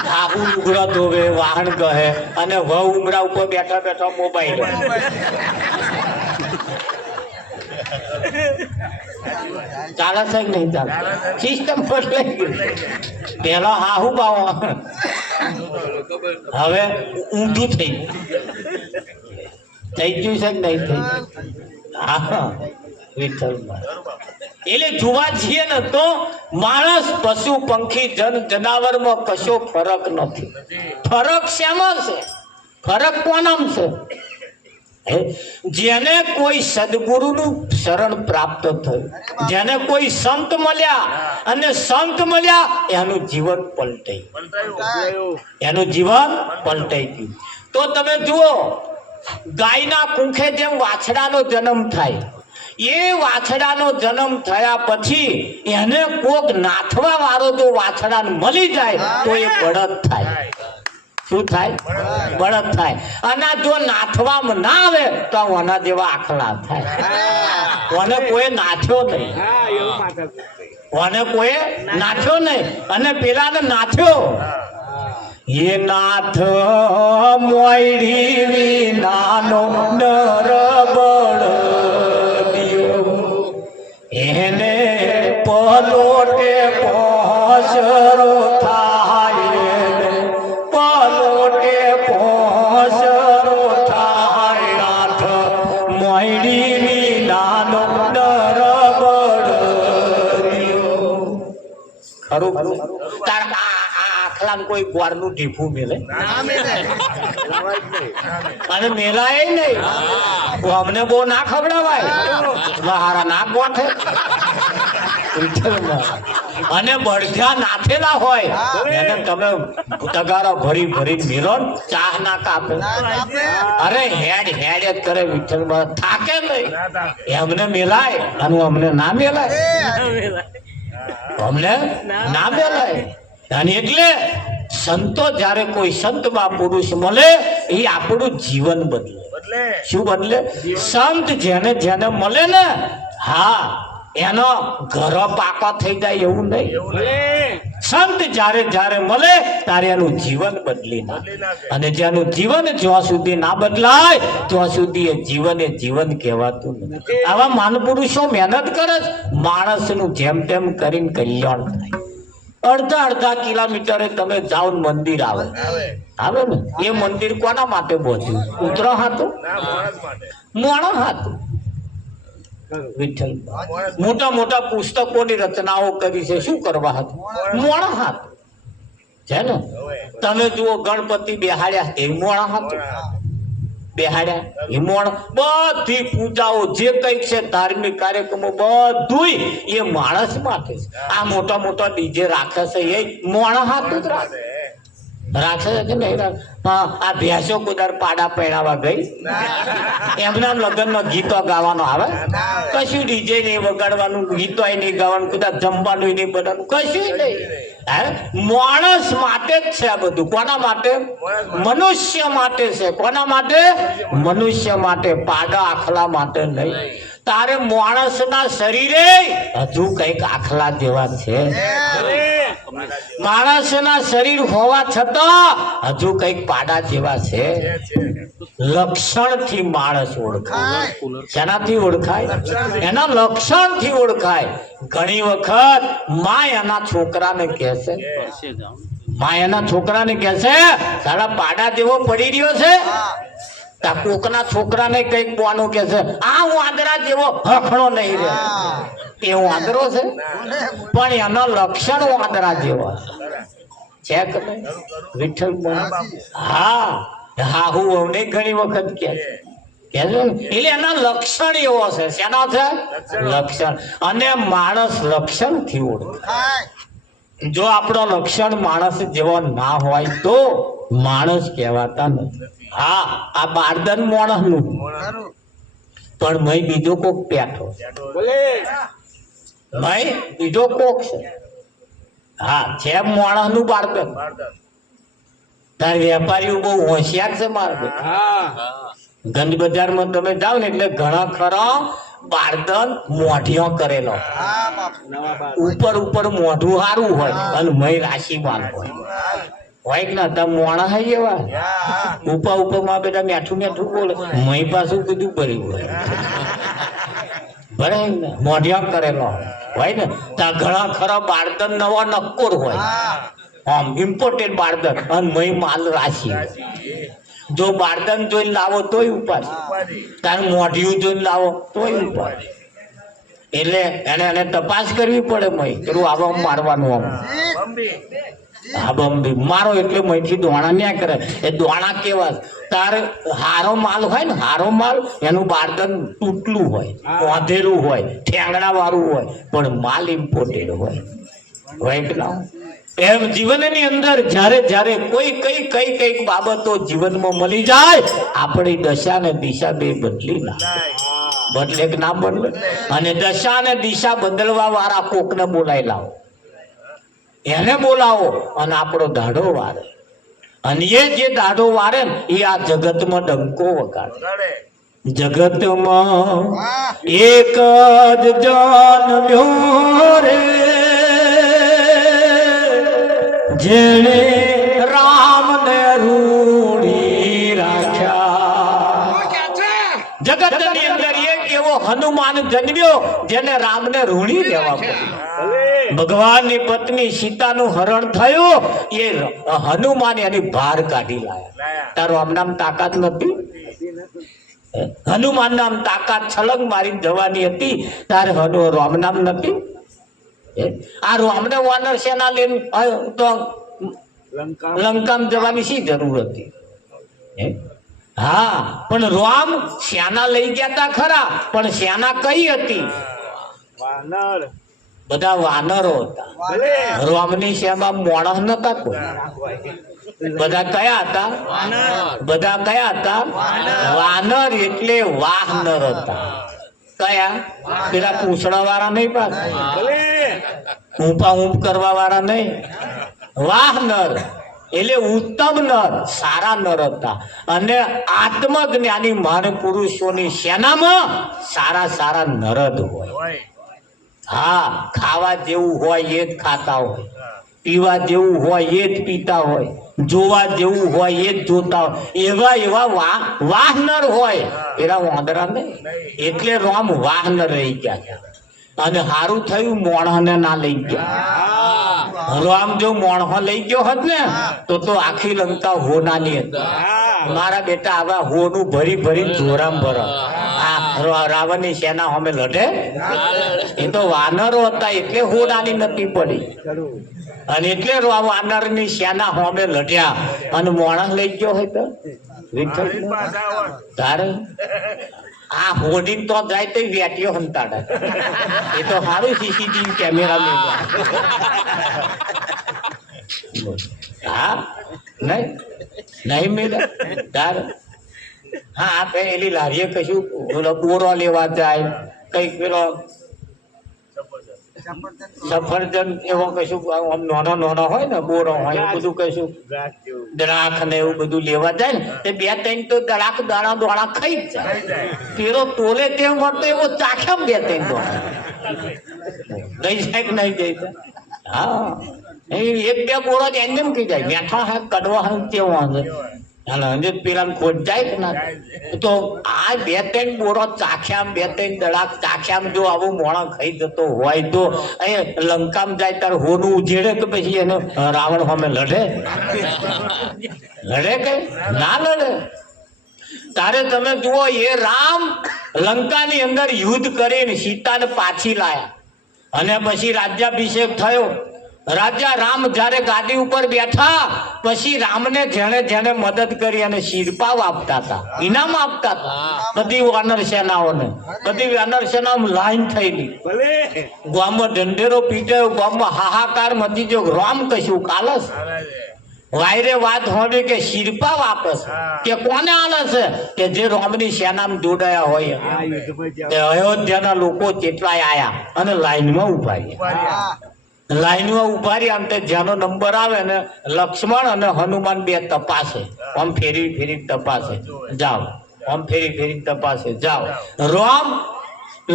હાહુ લુગડો ધોવે વાહન કહે અને વહુ ઉમરા ઉપર બેઠા મોબાઈલ ચાલે છે નહીં ચાલે સિસ્ટમ બદલાઈ ગઈ પેલા હાહુબા હવે ઊંધું થઈ ગયું છે કે નહીં થઈ હા એટલે જોવા જઈએ ને તો માણસ પશુ પંખી જનાવરમાં કશો ફરક નથી ફરક શેમાં છે ફરક કોનામ છે જેને કોઈ સદગુરુનું શરણ પ્રાપ્ત થયું જેને કોઈ સંત મળ્યા અને સંત મળ્યા એનું જીવન પલટાઈ ગયું તો તમે જુઓ ગાયના કુંખે જેમ વાછડાનો જન્મ થાય એ વાછડાનો જન્મ થયા પછી એને કોક નાથવા વાળો જો વાછડાને મળી જાય તો એ બળદ થાય શું થાય બળદ થાય અને જો નાથવામાં ના આવે તો આના જેવા આખલા થાય કોને કોઈ નાથ્યો નહીં અને પેલાને નાથ્યો એ નાથ મોયડી વિનાનો નર બળદિયો એને પલોટે પોસરો થાય પલોટે પોસરો થાય નાથ મોયડી વિનાનો નર બળદિયો ખરું તાર આખલામાં કોઈ ગોળનું ઢીફું મેલે અને મેલાય નહીં અમને બહુ ના ખવડાવાય હારા ના ગોઠે અને બળધ્યા નાથેલા હોય એને તમે તગારા ભરી ભરી મેલો ચાહ ના કાપે અરે હેડ હેડ જ કરે વિઠ્ઠલ થાકે નહીં એમને મેલાય અને અમને ના મેલાય અમને ના મેલાય અને એટલે સંતો જયારે કોઈ સંત માં પુરુષ મળે એ આપણું જીવન બદલે શું બદલે સંત જેને જેને મળે ને હા એનો ઘર પાકા થઈ જાય એવું નહીં સંત જયારે જયારે મળે ત્યારે એનું જીવન બદલી નાખે અને જેનું જીવન જ્યાં સુધી ના બદલાય ત્યાં સુધી એ જીવન કહેવાતું નથી આવા મહાપુરુષો મહેનત કરે માણસનું જેમ તેમ કરીને કલ્યાણ થાય અડધા કિલોમીટરે તમે જાઓ મંદિર આવે ને એ મંદિર કોના માટે પહોંચ્યું ઉતરા હાથું મોણા હાથું વિઠ્ઠલ મોટા મોટા પુસ્તકોની રચનાઓ કરી છે શું કરવા હતું મોણા હાથ છે ને તમે જુઓ ગણપતિ બેહાડ્યા એ મોણા હાથ બેહાડ્યા એ મોણ બધી પૂજાઓ જે કઈક છે ધાર્મિક કાર્યક્રમો બધું એ માણસ માટે છે આ મોટા મોટા ડીજે રાખે છે એ મોણા હાથ જ રાખે છે નહીં આ ભેંસો કુદાર પાડા પહેરાવા ગઈ એમના લગ્નમાં ગીતો ગાવાનો આવે કશું ડીજે નહીં વગાડવાનું ગીતો નહીં ગાવાનું કુદાર જમવાનું નહીં બનાવવાનું કશું નહીં માણસ માટે જ છે આ બધું કોના માટે મનુષ્ય માટે છે કોના માટે મનુષ્ય માટે પાડા આખલા માટે નહીં તારે માણસના શરીરે હજુ કઈક આખલા જેવા છે માણસના શરીર હોવા છતાં હજુ કઈક પાડા જેવા છે લક્ષણ થી માણસ ઓળખાય શેનાથી ઓળખાય એના લક્ષણ થી ઓળખાય ઘણી વખત માં એના છોકરાને કહે છે માં એના છોકરાને કહે છે સાલા પાડા જેવો પડી રહ્યો છે કોકના છોકરાને કઈક બોવાનું કે છે આ વાંદરા જેવો હખણો નહીં રહે એ વાંદરો છે પણ એનો લક્ષણ વાંદરા જેવો છે કે નહીં વિઠ્ઠલ હા હા હું અમને ઘણી વખત કે છે એટલે એના લક્ષણ એવો છે શેના છે લક્ષણ અને માણસ લક્ષણ થી ઓળખાય જો આપણો લક્ષણ માણસ જેવો ના હોય તો માણસ કહેવાતા નથી હા આ બારદન માણસ નું પણ મય બીજો કોક પેઠો મય બીજો કોક છે હા છે માણસ નું બારદન તાર વેપારીઓ બહુ હોશિયાર છે મારે ગંજ બજારમાં તમે જાઓ ને એટલે ઘણા ખરા બારદન મોઢિયો કરેલો ઉપર મોઢું સારું હોય અને મય રાશિમાન હોય કે ના મોણા હોય એવા ઉપર માં બેટા મેઠું બોલે મય પાછું કીધું ભર્યું હોય બરાબર ને મોઢિયો કરેલો હોય ને ત્યાં ઘણા ખરા બારદન નવા નક્કોર હોય આમ ઇમ્પોર્ટેડ બારદન અને મય માલ રાશિ જો બારદન જોઈને લાવો તોય ઉપાડ તારું મોઢિયું જોઈને લાવો તોય ઉપાડ એટલે એને તપાસ કરવી પડે મય પેલું આવા મારવાનું આમ હા બમ્બી મારો એટલે મયથી દોણા ન્યા કરે એ દોણા કેવા તાર હારો માલ હોય ને હારો માલ એનું બારદન તૂટલું હોય વાંધેલું હોય ઠેંગડા વાળું હોય પણ માલ ઇમ્પોર્ટેડ હોય કે ના એમ જીવનની અંદર જ્યારે જ્યારે કોઈ કઈક બાબતો જીવનમાં મળી જાય આપણી દશા ને દિશા બે બદલી ના બદલે કે ના બદલે અને દશા ને દિશા બદલવા વાળા કોકને બોલાવી લાવો એને બોલાવો અને આપણો દાઢો વારે અને એ જે દાઢો વારે ને એ આ જગતમાં ડંકો વગાડે જગતમાં એક જ જન્મ્યો રે જેણે રામ હનુમાન જન્મ્યો જેને રામને ઋણી રહેવા પડ્યું. ભગવાનની પત્ની સીતાનું હરણ થયું એ હનુમાન એની બહાર કાઢી લાયા. તારો આમ નામ તાકાત નથી. હનુમાન નામ તાકાત છલંગ મારી જવાની હતી તારે રામ નામ નથી. આ રામને વાનર સેના લઈને તો લંકામ જવાની શી જરૂર હતી? હા, પણ રામ સેના લઈ ગયા તા ખરા, પણ સેના કઈ હતી? બધા વાનરો હતા. રામની સેના મોણસ નતા કોઈ. બધા કયા હતા? બધા કયા હતા? વાનર એટલે વાહનર હતા. કયા? પેલા પૂછડા વાળા નહીં, પાછા ઊંપા ઊંપ કરવા વાળા નહીં. વાહનર એટલે ઉત્તમ નર, સારા નર હતા. અને આત્મજ્ઞાની મહાપુરુષોની સેનામાં સારા સારા નર જ હોય. હા, ખાવા જેવું હોય એ જ ખાતા હોય, પીવા જેવું હોય એ જ પીતા હોય, જોવા જેવું હોય એ જ જોતા હોય. એવા એવા વાહનર હોય, એના વાંદરા નહીં. એટલે રામ વાહનર રહી ગયા. અને સારું થયું મોણને ના લઈ ગયા. રામ જો મોણહ લઈ ગયો હોત ને તો આખી લંકા હોનાની હતી. મારા બેટા આવા હોનું ભરી ભરી જોરામ ભરો. રાવણની સેના અમે લડે? એ તો વાનરો હતા એટલે હોનાની નથી પડી. અને એટલે વાનરની સેના અમે લડ્યા. અને મોણસ લઈ ગયો હોય તો તારે આ હોડી તો જાય તો વેટીઓ હંતાડે. એ તો સારું સીસીટીવી કેમેરા મેળવા. હા, નહીં નહીં મેળે તારે. હા, આપે એલી લારીએ કશું બોરો લેવા જાય, કઈક પેલો સફરજન એવો કશું આમ નાનો નાનો હોય ને બોરો હોય એવું બધું કશું દ્રાક્ષ ને એવું બધું લેવા જાય ને તે બે ત્રણ તો દ્રાક્ષ દાણા દોણા ખાઈ જ જાય. પેલો તોલે તેમ મળતો એવો ચાખ્યા બે ત્રણ દોણા લઈ જાય કે નહીં જઈ જાય. હા, એક બે બોરો જ એમ કહી જાય બેઠા હા કડવા હા કેવો હશે પેલા ખોટ જાય કે ના. તો આ બે ત્રણ બોરો ચાખ્યામ, બે ત્રણ દડાક ચાખ્યામ જો આવું મોણા ખાઈ જતો હોય તો અહીંયા લંકામ જાય તારે હોનું ઉજેડે કે પછી એને રાવણ સામે લડે? લડે કે ના લડે? તારે તમે જુઓ એ રામ લંકાની અંદર યુદ્ધ કરીને સીતાને પાછી લાયા. અને પછી રાજ્યાભિષેક થયો. રાજા રામ જયારે ગાદી ઉપર બેઠા પછી રામને જેને જેને મદદ કરી અને શિરપાવ આપતા હતા, ઇનામ આપતા હતા બધી વાનર સેનાઓને. બધી વાનર સેનાઓ લાઈન થયેલી. ગામમાં ઢંઢેરો પીટાયો, ગામમાં હાહાકાર મચી ગયો. રામ કશું કાલસ વાયરે વાત હોવી કે શિરપાવ આપે છે કે કોને આલે છે? કે જે રામની સેનામાં જોડાયા હોય. અયોધ્યાના લોકો કેટલાય આયા અને લાઈનમાં ઉભા રહ્યા. લાઈનમાં ઉભા રહ્યા અને જેનો નંબર આવે ને લક્ષ્મણ અને હનુમાન બે તપાસે. આમ ફેરી ફેરી તપાસે, જાઓ. આમ ફેરી ફેરી તપાસે, જાઓ. રામ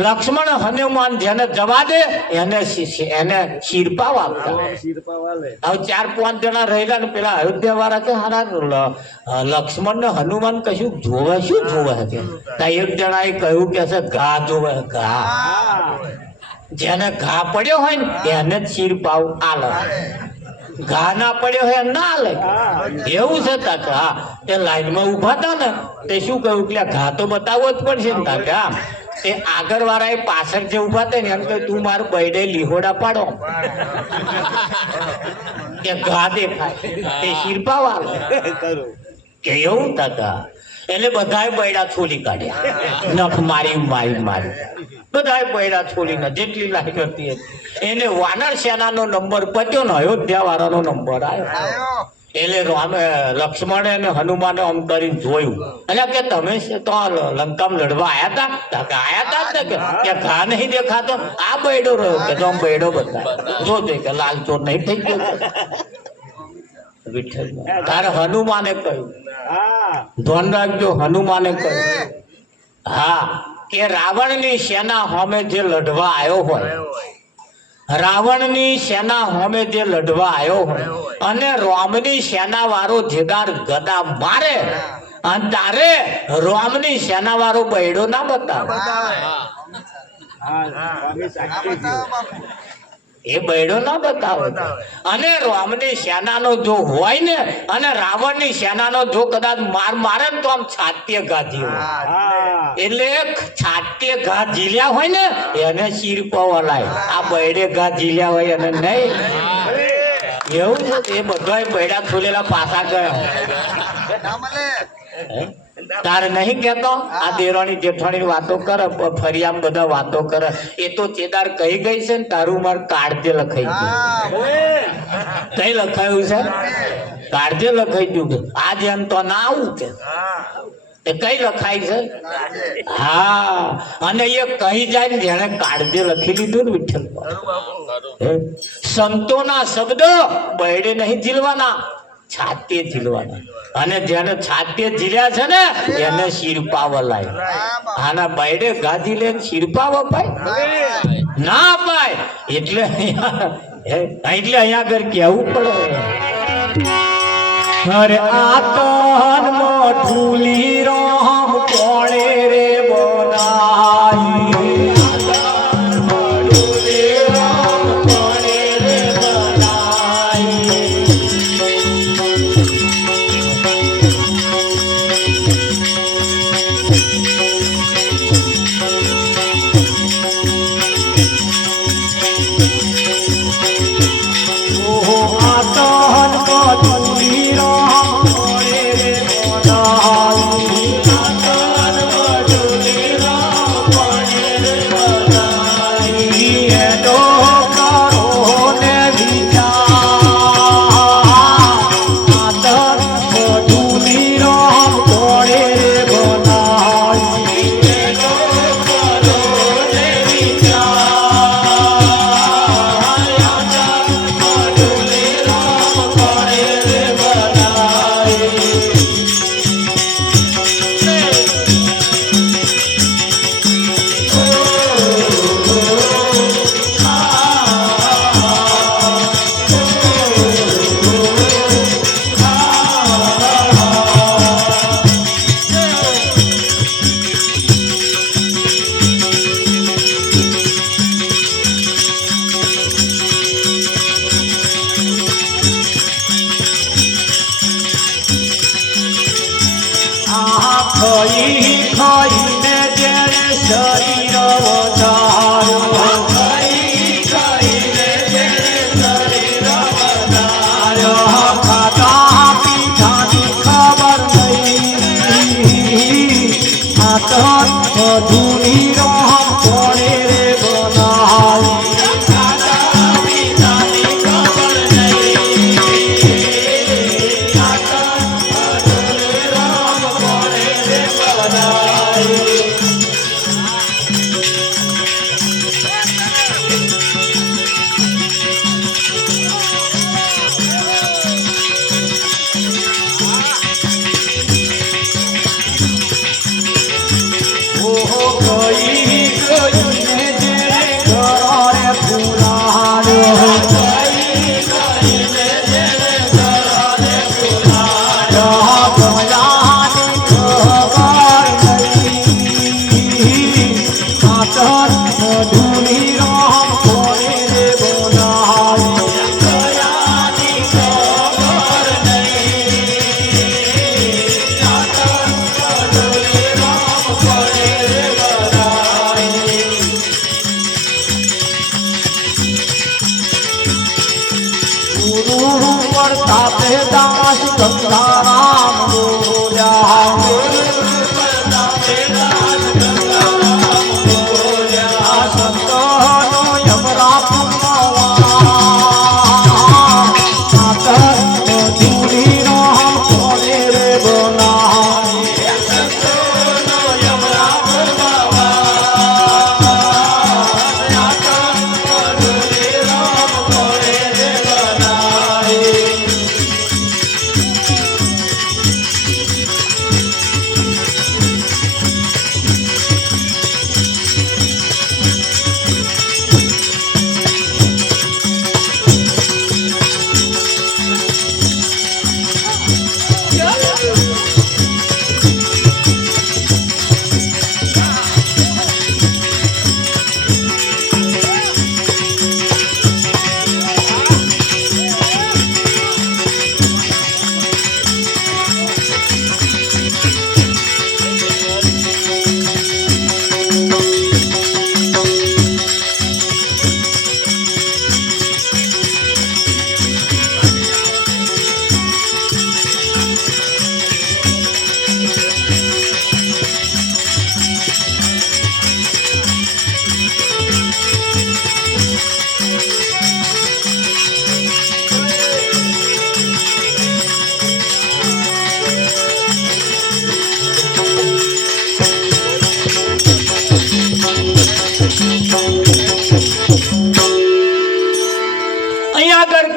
લક્ષ્મણ હનુમાન જેને જવા દે એને શિરપાવ આપતા. હવે 4-5 જણા રહેલા ને પેલા અયોધ્યા વાળા કે હારા લક્ષ્મણ ને હનુમાન કશું જોવે, શું જોવે છે? એક જણાએ કહ્યું કે છે ઘા જોવે, ઘા. જેને ઘા પડ્યો હોય ને એને જ શિરપાવ આલે. ઘા ના પડ્યો હોય ના આલે. એવું છે તાકે. હા, તે લાઈનમાં ઉભા હતા ને તે શું કહ્યું કે ઘા તો બતાવવો જ પડશે ને તાકે. હા, તે આગળ વાળા એ પાછળ જે ઉભા હતા ને એમ કે તું મારું બૈડે લીહોડા પાડો કે ઘા દેખાય તે શિરપાવ આલે કે એવું તાકા. એટલે બધાએ બૈડા છોલી કાઢ્યા, નખ મારી મારી મારી બધાએ બૈડા છોડીને જેટલી લાઈન હતી એને વાનર સેનાનો નંબર પત્યો ને અયોધ્યા વાળાનો નંબર આવ્યો. એટલે લક્ષ્મણે અને હનુમાને આમ કરીને જોયું. એટલે કે તમે તો લંકામાં લડવા આયા હતા? આયા હતા કે ઘા નહીં દેખાતો? આ બૈડો રહ્યો કે તો આમ બૈડો બતાય જોજે કે લાલ ચોર નહીં થઈ ગયો. વિઠ્ઠલ તારે હનુમાને કહ્યું, ધ્યાન રાખજો. હનુમાને કહ્યું હા કે રાવણની સેના સામે જે લડવા આવ્યો હોય, રાવણની સેના સામે જે લડવા આવ્યો હોય અને રામની સેના વાળો જેદાર ગદા મારે અને તારે રામની સેના વાળો બૈડો ના બતાવે. એ બૈડો ના બતાવે. અને રામની સેનાનો જો હોય ને અને રાવણની સેનાનો જો કદાચ મારે ને તો આમ છાતીએ ઘા ઝીલે. એટલે છાતીએ ઘા ઝીલ્યા હોય ને એને શીર પવલાય. આ બૈડે ઘા ઝીલ્યા હોય અને નહીં એવું છે. એ બધા બૈડા ખોલેલા પાછા ગયા. તારે નહીં કેતો આ દેરાણી જેઠાણી વાતો કરે ફરી આમ બધા વાતો કરે. એ તો ચેદાર કહી ગઈ છે ને તારું માર કાળજે લખાઈ ગયું. કઈ લખાયું છે? કાળજે લખાઈ ગયું. આજ એમ તો ના આવું કે એ કઈ લખાય છે? હા. અને એ કહી જાય ને જેને કાળજે લખી લીધું ને વિઠ્ઠલ સંતોના શબ્દ બૈડે નહીં ઝીલવાના, છાતીએ ઝીલવાના. અને જેને છાતીએ ઝીલ્યા છે ને એને શિરપા વલાય. આના બૈડે ગાધી લે શિરપા વપાય ના અપાય. એટલે અહીંયા આગળ કેવું પડે. અરે આતન મોઠુલી રોમ કોણે રે બોલાઈ.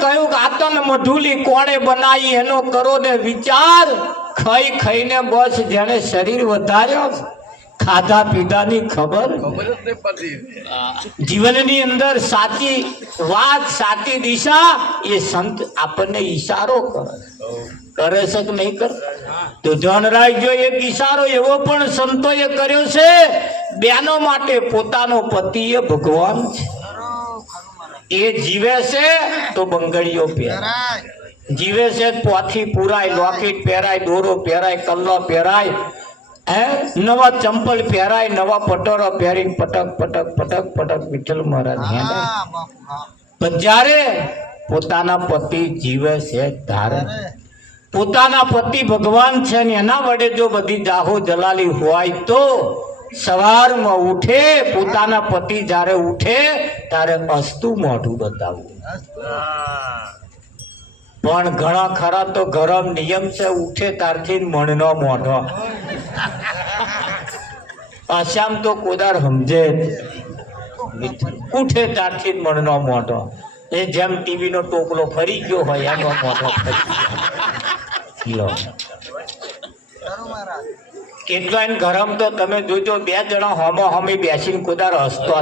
કહ્યું કે આતન મઢુલી કોણે બનાવી એનો કરો ને વિચાર. ખાઈ ખાઈને બસ જેને શરીર વધાર્યો, ખાધા પીધાની ખબર જીવનની અંદર સાચી વાત સાચી દિશા એ સંત આપણને ઈશારો કરે છે કે નહીં કરે? તો ધ્યાન રાખજો, એક ઈશારો એવો પણ સંતોએ કર્યો છે, બેનો માટે પોતાનો પતિ એ ભગવાન છે. એ જીવે છે તો બંગડીઓ પહેરાય, જીવે છે પોથી પુરાય, લોકેટ પહેરાય, દોરો પહેરાય, કલ્લો પહેરાય, નવા ચંપલ પહેરાય, નવા પટોરો પહેરીને પટક પટક પટક પટક વિઠ્ઠલ મહારાજ હેડે. પણ જ્યારે પોતાના પતિ જીવે છે ધારે, પોતાના પતિ ભગવાન છે ને એના વડે જો બધી જાહો જલાલી હોય તો સવારમાં ઉઠે, પોતાના પતિ જ્યારે ઉઠે ત્યારે અસ્તુ મોઢું બતાવવું. પણ ઘણા ખરા તો ગરમ નિયમ છે, ઉઠે ત્યારથી મણનો મોઢો. આસામ તો કોદાર સમજે, ઉઠે ત્યારથી મણનો મોઢો. એ જેમ ટીવી નો ટોપલો ફરી ગયો હોય એનો મોઢો ફરી ગયો. કેટલાય ગરમ તો તમે જોજો, બે જણા હોમો હોમી બેસીને કોદાર હસતો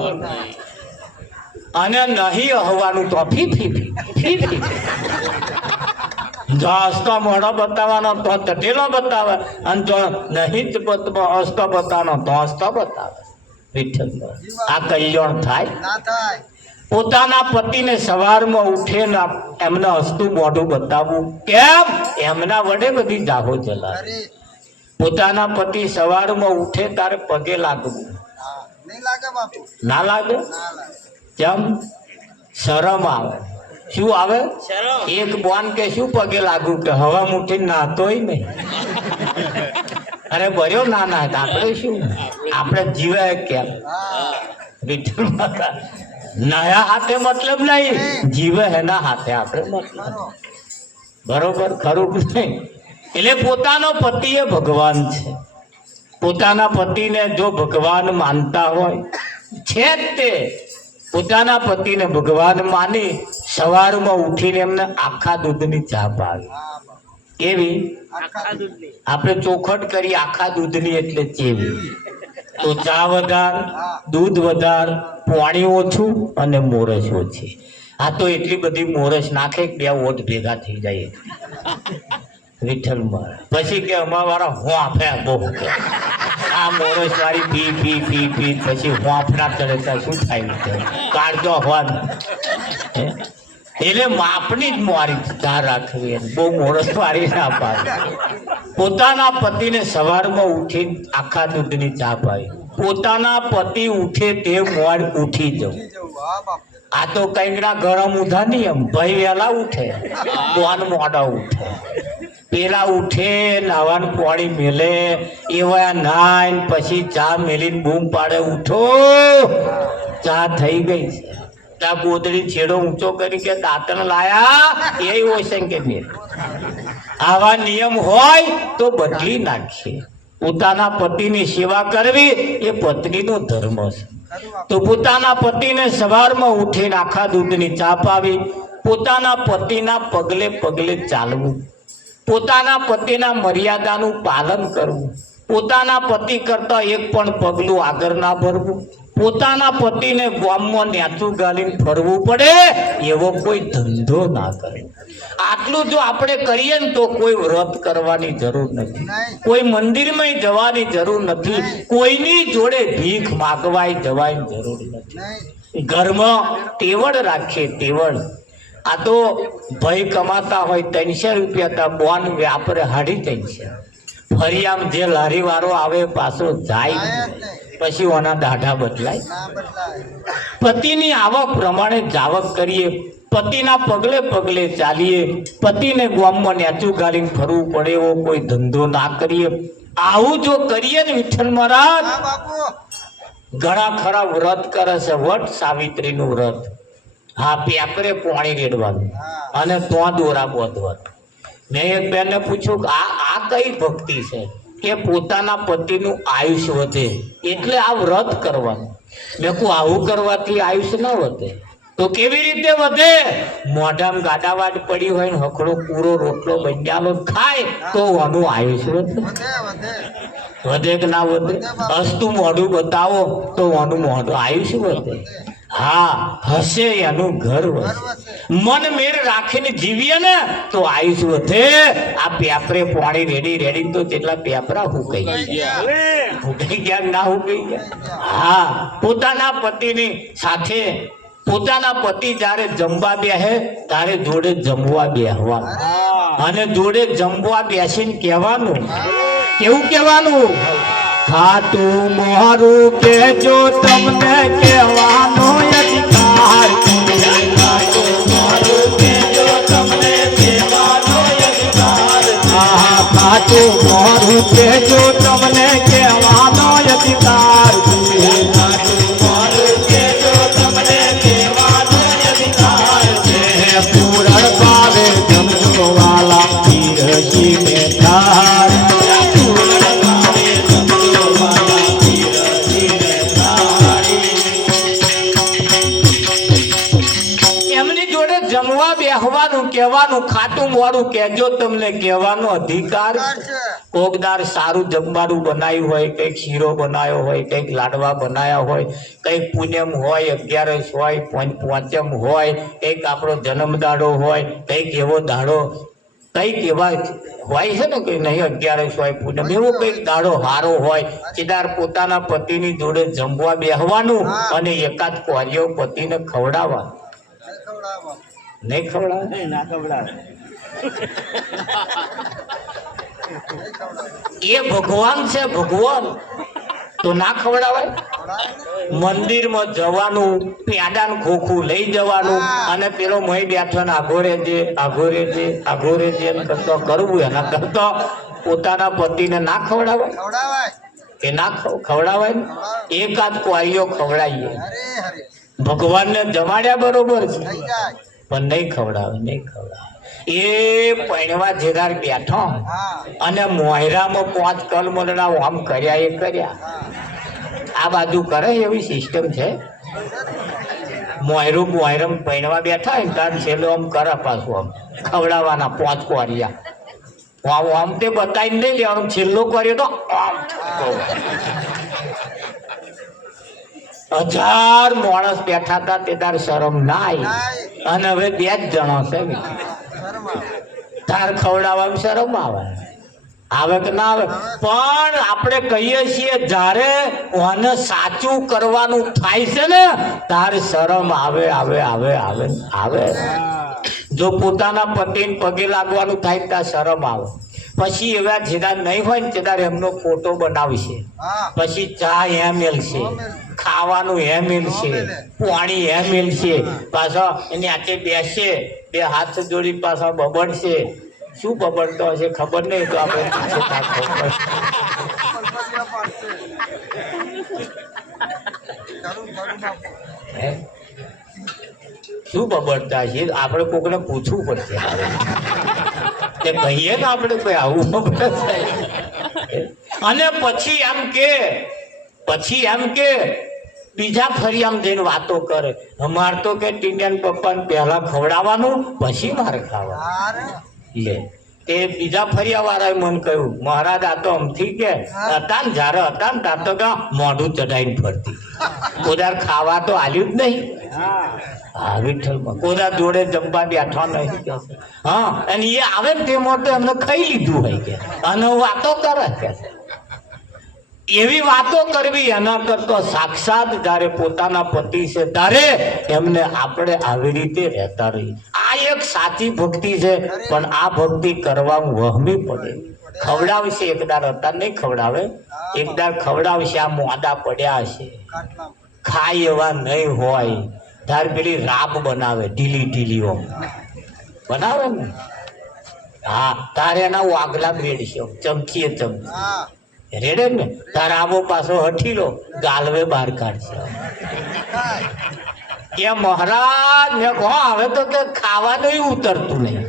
અને નહીં હવાનું તો ફી ફી ફી ફી. જો હસતો મોઢો બતાવવાનો તો તટેલો બતાવે, અને જો નહીં જ હસતો બતાવવાનો તો હસતો બતાવે. વિઠ્ઠલ આ કલ્યાણ થાય. પોતાના પતિને સવારમાં ઉઠે ને એમને હસતું મોઢું બતાવવું. કેમ? એમના વડે બધી જાગો જલાવે. પોતાના પતિ સવારમાં ઉઠે તારે પગે લાગવું ના લાગે? કેમ? શરમ આવે. શું આવે? એક બોન કે શું પગે લાગુ કે હવા મુઠી નાતોય નહીં. અરે બર્યો ના ના આપણે શું, આપણે જીવે કેમ? વિઠ્ઠલ માતા નયા હાથે મતલબ નહીં, જીવે એના હાથે આપણે મતલબ. બરોબર ખરું નહીં? એટલે પોતાનો પતિ એ ભગવાન છે. પોતાના પતિને જો ભગવાન માનતા હોય છે જ તે પોતાના પતિને ભગવાન માની સવારમાં ઉઠીને એમને આખા દૂધની ચા પાવી. કેવી? આપણે ચોખટ કરી આખા દૂધની એટલે ચેવી. તો ચા વધાર, દૂધ વધાર, પાણી ઓછું અને મોરસ ઓછી. આ તો એટલી બધી મોરસ નાખે કે બે ઓટ ભેગા થઈ જાય. વિઠ્ઠલ મહારાજ પછી કે અમારા હોંફે બહુ આ મોરસ વાળી પી પી પી પી પછી હોંફના ચડે શું થાય? કાઢજો હોન. એટલે માપની જ મારી ચા રાખવી, બહુ મોરસ વાળી ના પાડી. પોતાના પતિને સવારમાં ઉઠી આખા દૂધની ચા પાવી. પોતાના પતિ ઉઠે તે મોડ ઉઠી જવું. આ તો કંઈકના ગરમ ઉધા નિયમ. ભાઈ વહેલા ઉઠે, બોન મોડા ઉઠે. પેલા ઉઠે નાવાનું પાણી મેલે, એવા નાઈને પછી ચા મેલીને બૂમ પાડે ઉઠો ચા થઈ ગઈ છે. ત્યાં ગોદડી છેડો ઊંચો કરી કે દાંતણ લાયા એ હોય કે મેં. આવા નિયમ હોય તો બદલી નાખીએ. પોતાના પતિની સેવા કરવી એ પત્નીનો ધર્મ છે. તો પોતાના પતિને સવારમાં ઉઠીને આખા દૂધની ચા પાવી, પોતાના પતિના પગલે પગલે ચાલવું, પોતાના પતિના મર્યાદાનું પાલન કરવું, પોતાના પતિ કરતા એક પણ પગલું આગળ ના ભરવું, પોતાના પતિને ગામમાં નેતું ગાલીને ફરવું પડે એવો કોઈ ધંધો ના કરે. આટલું જો આપણે કરીએ ને તો કોઈ વ્રત કરવાની જરૂર નથી, કોઈ મંદિરમાં જવાની જરૂર નથી, કોઈની જોડે ભીખ માગવાય જવાની જરૂર નથી. ઘરમાં તેવડ રાખીએ, તેવડ. આ તો ભાઈ કમાતા હોય 300 રૂપિયા, બોન વ્યાપરે 350. ફરી આમ જે લારી વાળો આવે પાછો જાય, પછી ઓના દાઢા બદલાય. પતિની આવક પ્રમાણે જાવક કરીએ, પતિના પગલે પગલે ચાલીએ, પતિને ગામમાં નેચું ગાલીને ફરવું પડે એવો કોઈ ધંધો ના કરીએ. આવું જો કરીએ ને વિઠ્ઠલ મહારાજ, ઘણા ખરા વ્રત કરે છે. વટ સાવિત્રીનું વ્રત. હા, પેપરે પાણી રેડવાનું અને તો દોરા બોધવાનું. મેં એક બેનને પૂછ્યું કે આ કઈ ભક્તિ છે? કે પોતાના પતિનું આયુષ્ય વધે એટલે આ વ્રત કરવાનું. મેં કહું આવું કરવાથી આયુષ્ય ના વધે. તો કેવી રીતે વધે? મોઢામાં ગાડાવાટ પડી હોય ને હકડો પૂરો રોટલો બંજાલો ખાય તો આનું આયુષ્ય વધે કે ના વધે? હસતું મોઢું બતાવો તો આનું મોઢું આયુષ્ય વધે. હા, હસે એનું ઘર વધે. મન મેર રાખીને જીવીએ ને તો આયુષ્ય વધે. આ પેપરે પાણી રેડી તો જેટલા પેપરા હુકાઈ ગયા ના હુકાઈ ગયા? હા, પોતાના પતિની સાથે પોતાના પતિ જ્યારે જમવા બેહે ત્યારે જોડે જમવા બેહવા, અને જોડે જમવા બેસીને કહેવાનું, કેવું કહેવાનું? ખાતું મોરું કેજો તમને કહેવાનો અધિકાર. ખાતું મોરું કેજો તમને કહેવાનો અધિકાર. ખાતું મોરું કેજો તમને કહેવાનો અધિકાર. પૂરણ ભાવે જમજો વાલા પીરસી બેઠાર. એમની જોડે જમવા બેહવાનું કહેવાનું, ખાતું મોડું કહેજો તમને કહેવાનો અધિકાર. કોકદાર સારું જમવાનું બનાવ્યું હોય, કંઈક શીરો બનાવ્યો હોય, કંઈક લાડવા બનાવ્યા હોય, કંઈક પૂનમ હોય, 11 હોય, પાંચમ હોય, કંઈક આપણો જન્મદાડો હોય, કંઈક એવો દાડો, કંઈક એવા હોય છે ને કે નહીં 11 હોય, પૂનમ, એવો કંઈક દાડો હારો હોય, કેદાર પોતાના પતિની જોડે જમવા બેહવાનું અને એકાદ કોરિયો પતિને ખવડાવવા. નહીં ખવડાવે? ના ખવડાવે. એ ભગવાન છે, ભગવાન તો ના ખવડાવાય? મંદિરમાં જવાનું, પ્યાદાનું ખોખું લઈ જવાનું અને પેલો મહી બેઠો ને આઘોરે જે કરતો કરવું, એના કરતો પોતાના પતિને ના ખવડાવાય? કે ના ખવડાવાય? એકાદ કોઈયો ખવડાવીએ. ભગવાનને જમાડ્યા બરોબર છે, પણ નહીં ખવડાવે. એ પૈણવા જેદાર બેઠો અને મોયરામાં 5 કલમોલડા આમ કર્યા, એ કર્યા. આ બાજુ કરે એવી સિસ્ટમ છે. મોયરમ પૈણવા બેઠા હોય તાર છેલ્લો આમ કરે, પાછું આમ ખવડાવવાના 5 કોરિયા. આમ તે બતાવીને નહીં લેવાનું, છેલ્લો કર્યો તો આમ 1000 માણસ બેઠા હતા તે તાર શરમ ના આવી, અને હવે 2 જ જણો છે. તાર ખવડાવવામાં શરમ આવે કે ના આવે? પણ આપણે કહીએ છીએ જ્યારે ઓને સાચું કરવાનું થાય છે ને તાર શરમ આવે. જો પોતાના પતિને પગે લાગવાનું થાય ત્યાં શરમ આવે. પછી એવા જેદાર નહીં હોય ને તેદાર એમનો ફોટો બનાવશે, પછી ચા એ મેલશે, ખાવાનું એ મેલશે, પાણી એ મેલશે, પાછા એની હાથે બેસશે, 2 હાથ જોડી પાછા બબડશે. શું બબડતો હશે ખબર નહીં, તો આપણે શું બબડતા છે આપણે કોકને પૂછવું પડશે. તે કહીએ ને આપણે કોઈ આવું બબડે. અને પછી એમ કે બીજા ફરી આમ જઈને વાતો કરે, અમાર તો કે ટીંડિયાન પપ્પાને પહેલા ખવડાવવાનું પછી મારે ખાવાનું. લે તે બીજા ફરિયા વાળાએ મને કહ્યું, મહારાજ આ તો અમથી કે હતા ને જયારે હતા ને ત્યાં તો મોઢું ચડાઈને ફરતી, કોદાર ખાવા તો આલ્યું જ નહીં. હા, વિઠ્ઠલમાં કોદાર જોડે જમવા બેઠા નહીં કે. હા, અને એ આવે ને તે મોટો એમને ખાઈ લીધું હોય કે, અને વાતો કરે કે. એવી વાતો કરવી એના કરતો સાક્ષાત જયારે પોતાના પતિ છે ત્યારે એમને આપણે આવી રીતે રહેતા રહી. આ એક સાચી ભક્તિ છે, પણ આ ભક્તિ કરવામાં વહમી પડે. ખવડાવશે એકદાર, હતા નહીં ખવડાવે, એકદાર ખવડાવશે. આ મોડા પડ્યા હશે, ખાય એવા નહીં હોય, તાર પેલી રાબ બનાવે, ઢીલીઓ બનાવે ને. હા, તારે એના વાગલા મેળશે, ચમચીએ ચમચી રેડે ને. તાર આવો પાછો હઠીલો ગાલવે બહાર કાઢશે. કે મહારાજ મેં કહો હવે તો કે ખાવાનું ઉતરતું નહીં,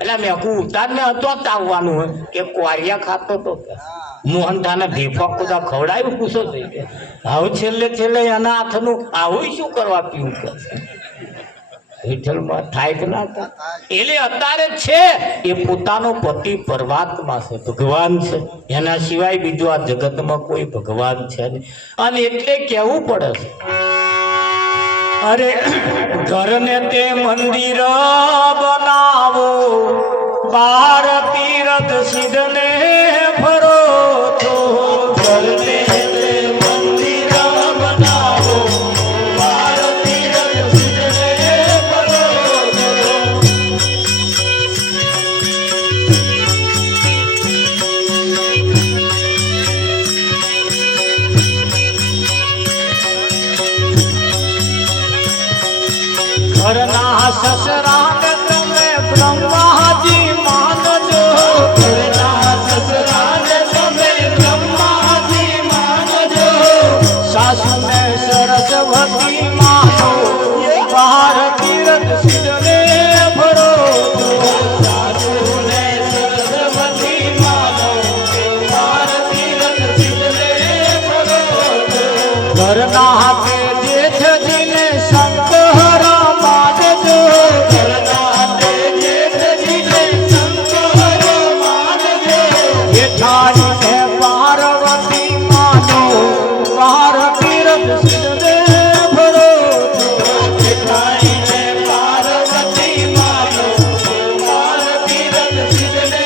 એટલે મેં કહું ઉતાર ને હતો તાવવાનું હોય કે કોરિયા ખાતો તો મોહનથાને ઢેફા કોદા ખવડાવ્યું પૂછો થઈ ગયા. હવે છેલ્લે એના હાથનું આવું શું કરવા પીવું કરશે? હેઠળમાં થાય કે ના થાય? એટલે અત્યારે છે એ પોતાનો પતિ પરમાત્મા છે, ભગવાન છે. એના સિવાય બીજું આ જગતમાં કોઈ ભગવાન છે નહીં. અને એટલે કહેવું પડે છે, અરે ઘરને તે મંદિર બનાવો, બાર તીરથ સિદ્ધને ફરો છો. ઘરને તે મંદિર બનાવો, બાર તીરથ સિદ્ધને ફરો છો. ઘરના સસરાને તમે બ્રહ્માજી માનજો. ઘરના સસરાને તમે બ્રહ્માજી માનજો. સાસુને સરસ્વતી માનો, બાર તીરથ સિદ્ધને ફરો છો. સાસુને સરસ્વતી માનો, બાર તીરથ સિદ્ધને ફરો છો. ઘરના હાથે જેઠજીને શંકર માનજો. ઘરના હાથે જેઠજીને શંકર માનજો. જેઠાણીને પાર્વતી માનો, બાર તીરથ સિદ્ધને ફરો છો. જેઠાણીને પાર્વતી માનો, બાર તીરથ સિદ્ધને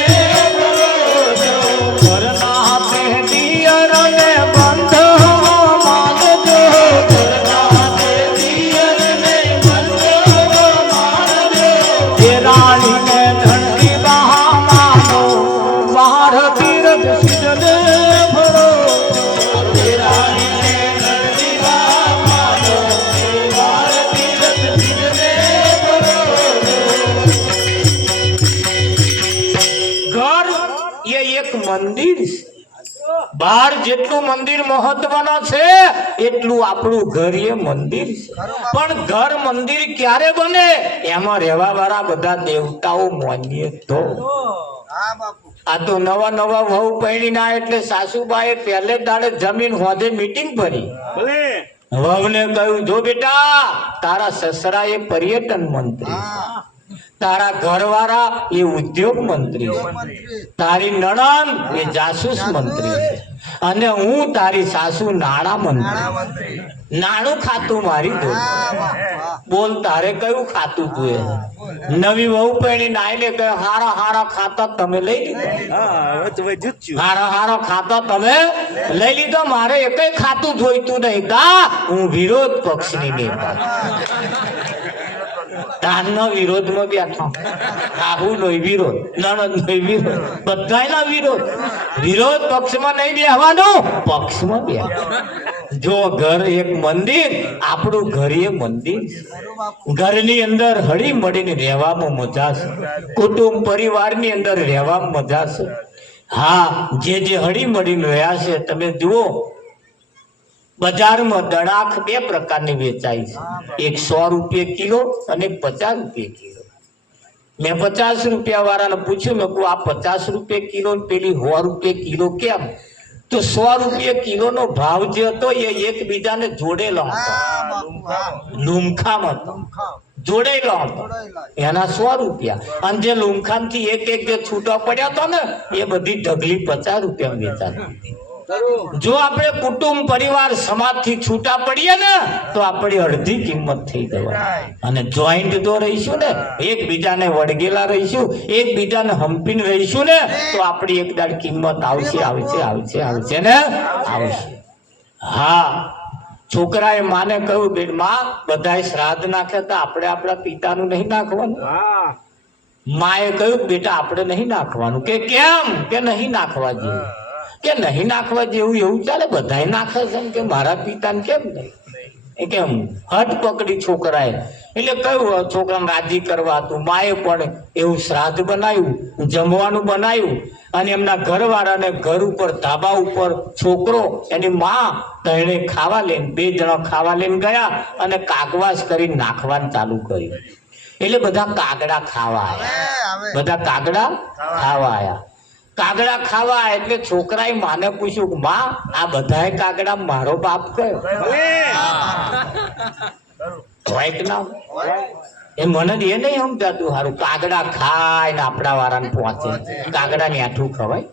ફરો છો. ઘરના હાથે દિયરને બંધ માનજો. ઘરના હાથે દિયરને બંધ માનજો. એ રાણીને ધણની બહા માનો, બાર તીરથ સિદ્ધને ફરો છો. એ રાણીને ધણની બહા માનો, બાર તીરથ સિદ્ધને ફરો છો. ઘર એ એક મંદિર છે. બહાર જેટલું મંદિર મહત્વનો છે એટલું આપણું ઘર એ મંદિર છે. પણ ઘર મંદિર ક્યારે બને? એમાં રહેવા વાળા બધા દેવતાઓ માનીએ તો. આ તો નવા નવા વહુ પૈણી ના એટલે સાસુબાએ પહેલે દાડે જમીન હોદે મીટિંગ ભરી. વહુને કહ્યું, જો બેટા, તારા સસરા એ પર્યટન મંત્રી છે, તારા ઘરવાળા એ ઉદ્યોગ મંત્રી છે, તારી નણંદ એ જાસૂસ મંત્રી છે, અને હું તારી સાસુ નાણા મંત્રી. નાણું ખાતું મારી દો. બોલ, તારે કયું ખાતું જોઈએ? નવી વહુ પૈણી નાઈને કહે, હારા હારા ખાતા તમે લઈ લીધા. હારા હારા ખાતા તમે લઈ લીધા. મારે એકય ખાતું જોઈતું નહીં. કા હું વિરોધ પક્ષની નેતા, દાનનો વિરોધમાં બેઠો. આહુનો વિરોધ, નણંદનો વિરોધ, બધાયના વિરોધ. વિરોધ પક્ષમાં નહીં બેહવાનું, પક્ષમાં બેહવાનું. જો ઘર એક મંદિર, આપણું ઘર એ મંદિર. ઘરની અંદર હળી મળીને રહેવામાં મજા છે. કુટુંબ પરિવારની અંદર રહેવામાં મજા છે. હા, જે હળી મળીને રહ્યા છે, તમે જુઓ બજારમાં દણાખ બે પ્રકારની વેચાય છે. એક 100 રૂપિયા કિલો અને 50 રૂપિયા કિલો. મેં 50 રૂપિયા વાળાને પૂછ્યું, મેં કહું, આ 50 રૂપિયા કિલો પેલી 100 રૂપિયા કિલો કેમ? તો 100 રૂપિયા કિલો નો ભાવ જે હતો એ એકબીજાને જોડેલો હતો, લુમખામ હતો, જોડેલો હતો. એના 100 રૂપિયા. અને જે લુમખામ થી એક જે છૂટો પડ્યો હતો ને, એ બધી ઢગલી 50 રૂપિયા વેચાતી. જો આપણે કુટુંબ પરિવાર સમાજ થી છૂટા પડીએ ને તો આપણી અડધી કિંમત થઈ જવાય. અને જોઈન્ટ જો રહીશું ને, એકબીજાને વળગેલા રહીશું, એકબીજાને હંપીને રહીશું ને, તો આપણી એકદાડ કિંમત આવશે આવશે આવશે આવશે ને આવશે. હા, છોકરાએ માને કહ્યું, બેન માં, બધાએ શ્રાદ્ધ નાખ્યા હતા, આપણે આપણા પિતાનું નહીં નાખવાનું. માએ કહ્યું, બેટા આપણે નહીં નાખવાનું. કે કેમ? કે નહીં નાખવા જેવું. કે નહીં નાખવા જેવું એવું ચાલે, બધાય નાખે છે કે મારા પિતાને કેમ નહીં? એ કેમ હટ પકડી છોકરાએ. એટલે કયું છોકરાને રાજી કરવા હતું. માએ પણ એવું શ્રાદ્ધ બનાવ્યું, જમવાનું બનાવ્યું, અને એમના ઘરવાળાને ઘર ઉપર ધાબા ઉપર છોકરો એની માં તણે ખાવા લઈને, 2 જણા ખાવા લઈને ગયા અને કાગવાસ કરીને નાખવાનું ચાલુ કર્યું. એટલે બધા કાગડા ખાવા આવ્યા. બધા કાગડા ખાવા આવ્યા. કાગડા ખાવા એટલે છોકરાએ માને પૂછ્યું, માં, આ બધાય કાગડા મારો બાપ કયો? હોય કે ના? એ મને એ નહીં સમજાતું સારું. કાગડા ખાય ને આપણા વાળાને પહોંચે. કાગડા ને આઠું ખવાય.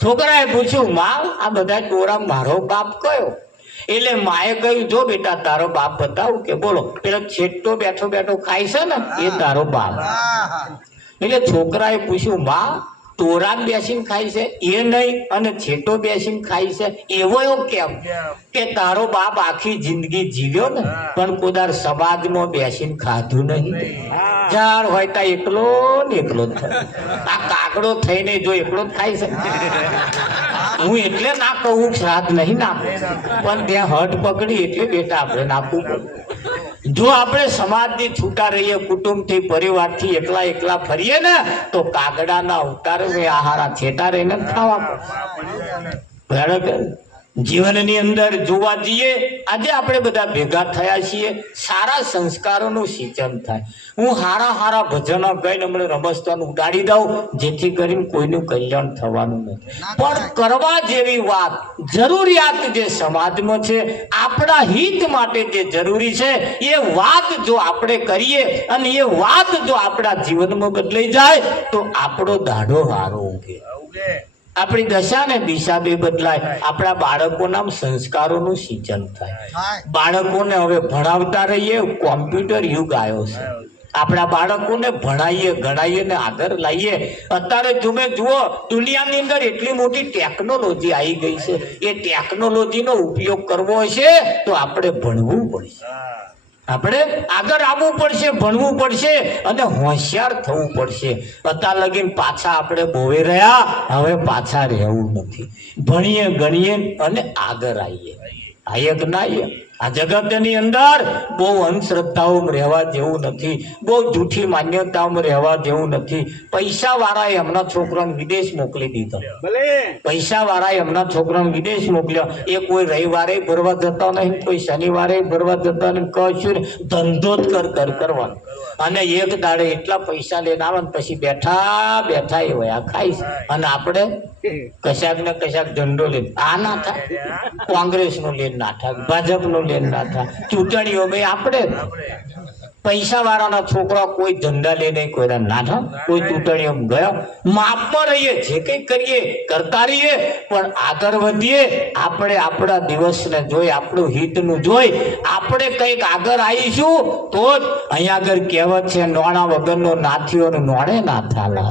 છોકરાએ પૂછ્યું, માં આ બધા ટોરા મારો બાપ કયો? એટલે માએ કહ્યું, જો બેટા તારો બાપ બતાવું કે બોલો. પેલો છેટો બેઠો બેઠો ખાય છે ને એ તારો બાપ. એટલે છોકરાએ પૂછ્યું, માં ટોરા બેસીને ખાય છે એ નહીં અને છેટો બેસીને ખાય છે એવો એવો કેમ? કે તારો બાપ આખી જિંદગી જીવ્યો ને પણ કોદાર સમાજમાં બેસીને ખાધું નહીં. ઝાડ હોય ત્યાં એકલો ને એકલો જ થાય. આ કાગડો થઈને જો એકલો જ ખાય છે. હું એટલે ના કહું શ્રાદ્ધ નહીં નાખું, પણ ત્યાં હટ પકડી એટલે બેટા આપણે નાખવું પડે. જો આપણે સમાજથી છૂટા રહીએ, કુટુંબથી, પરિવારથી એકલા એકલા ફરીએ ને તો કાગડાના અવતાર આહારા છેટા રહીને ખાવા પડે. બરાબર. જીવનની અંદર જોવા જઈએ, આજે આપણે બધા ભેગા થયા છીએ, સારા સંસ્કારોનું સિંચન થાય. હું હારા હારા ભજનો ગાઈને હમણે રમસ્તાન ઉડાડી દઉં જેથી કરીને કોઈનું કલ્યાણ થવાનું નથી. પણ કરવા જેવી વાત, જરૂરિયાત જે સમાજમાં છે, આપણા હિત માટે જે જરૂરી છે એ વાત જો આપણે કરીએ અને એ વાત જો આપણા જીવનમાં બદલાઈ જાય તો આપણો દાડો હારો ઉગે, આપણી દશા ને દિશા બે બદલાય, આપણા બાળકોના સંસ્કારોનું સિંચન થાય. બાળકોને હવે ભણાવતા રહીએ. કોમ્પ્યુટર યુગ આવ્યો છે. આપણા બાળકોને ભણાવીએ, ગણાવીએ ને આગળ લાવીએ. અત્યારે તમે જુઓ, દુનિયાની અંદર એટલી મોટી ટેકનોલોજી આવી ગઈ છે. એ ટેકનોલોજીનો ઉપયોગ કરવો છે તો આપણે ભણવું પડશે, આપણે આગળ આવવું પડશે, ભણવું પડશે અને હોશિયાર થવું પડશે. અત્યાર લગીને પાછા આપણે બોવે રહ્યા, હવે પાછા રહેવું નથી. ભણીએ, ગણીએ અને આગળ આવીએ. આવીએ કે ના આવીએ? આ જગતની અંદર બહુ અંધશ્રદ્ધાઓમાં રહેવા જેવું નથી, બહુ જૂઠી માન્યતાઓમાં રહેવા જેવું નથી. પૈસા વાળાએ હમણાં છોકરાને વિદેશ મોકલી દીધો. પૈસા વાળાએ હમણાં છોકરાને વિદેશ મોકલ્યો. એ કોઈ રવિવારે ભરવા જતા નહીં, કોઈ શનિવારે ભરવા જતા નહીં, કશું ધંધો જ કર કરવાનો. અને એક દાડે એટલા પૈસા લઈને આવે ને પછી બેઠા બેઠા એ વયા ખાઈશ. અને આપણે કશાક ને કશાક ઝંડો લઈને આ ના થાય, કોંગ્રેસ નો લઈને ના થાય, ભાજપ નો લઈને ના થાય, ચૂંટણીઓ ભાઈ આપણે પૈસા વાળાના છોકરા કોઈ ધંધા લઈને કોઈ ના થાય, કોઈ ચૂંટણીઓ ગયો. માપમાં રહીએ, જે કઈ કરીએ કરતા રહીએ, પણ આગળ વધીએ. આપણે આપણા દિવસને જોઈ, આપણું હિતનું જોઈ આપણે કંઈક આગળ આવીશું તો જ. અહીંયા આગળ કહેવત છે, નોણા વગરનો નાથીઓ નોણે ના થાલા.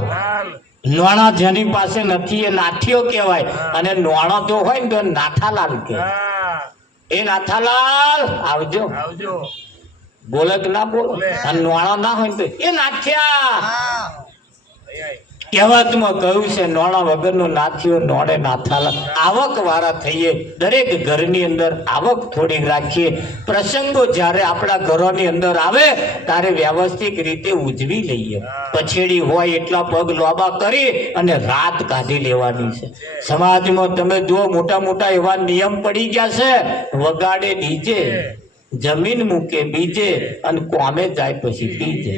નોણા જેની પાસે નથી એ નાથીઓ કહેવાય, અને નોણા જો હોય ને તો નાથાલાલ કહેવાય. એ નાથાલાલ આવજો, બોલે કે ના બોલો. અને નોણા ના હોય તો એ નાથ્યા. કહેવતમાં કહ્યું છે, નોણા વગરનો નાથીઓ નોણે નાથાલા. આવક વાળા થઈએ, દરેક ઘરની અંદર આવક થોડીક રાખીએ. પ્રસંગો જ્યારે આપણા ઘરોની અંદર આવે ત્યારે વ્યવસ્થિત રીતે ઉજવી લઈએ. પછેડી હોય એટલા પગ લોબા કરી અને રાત કાઢી લેવાની છે. સમાજમાં તમે જુઓ, મોટા મોટા એવા નિયમ પડી ગયા છે. વગાડે ડીજે, જમીન મૂકે બીજે અને કોમે જાય પછી બીજે.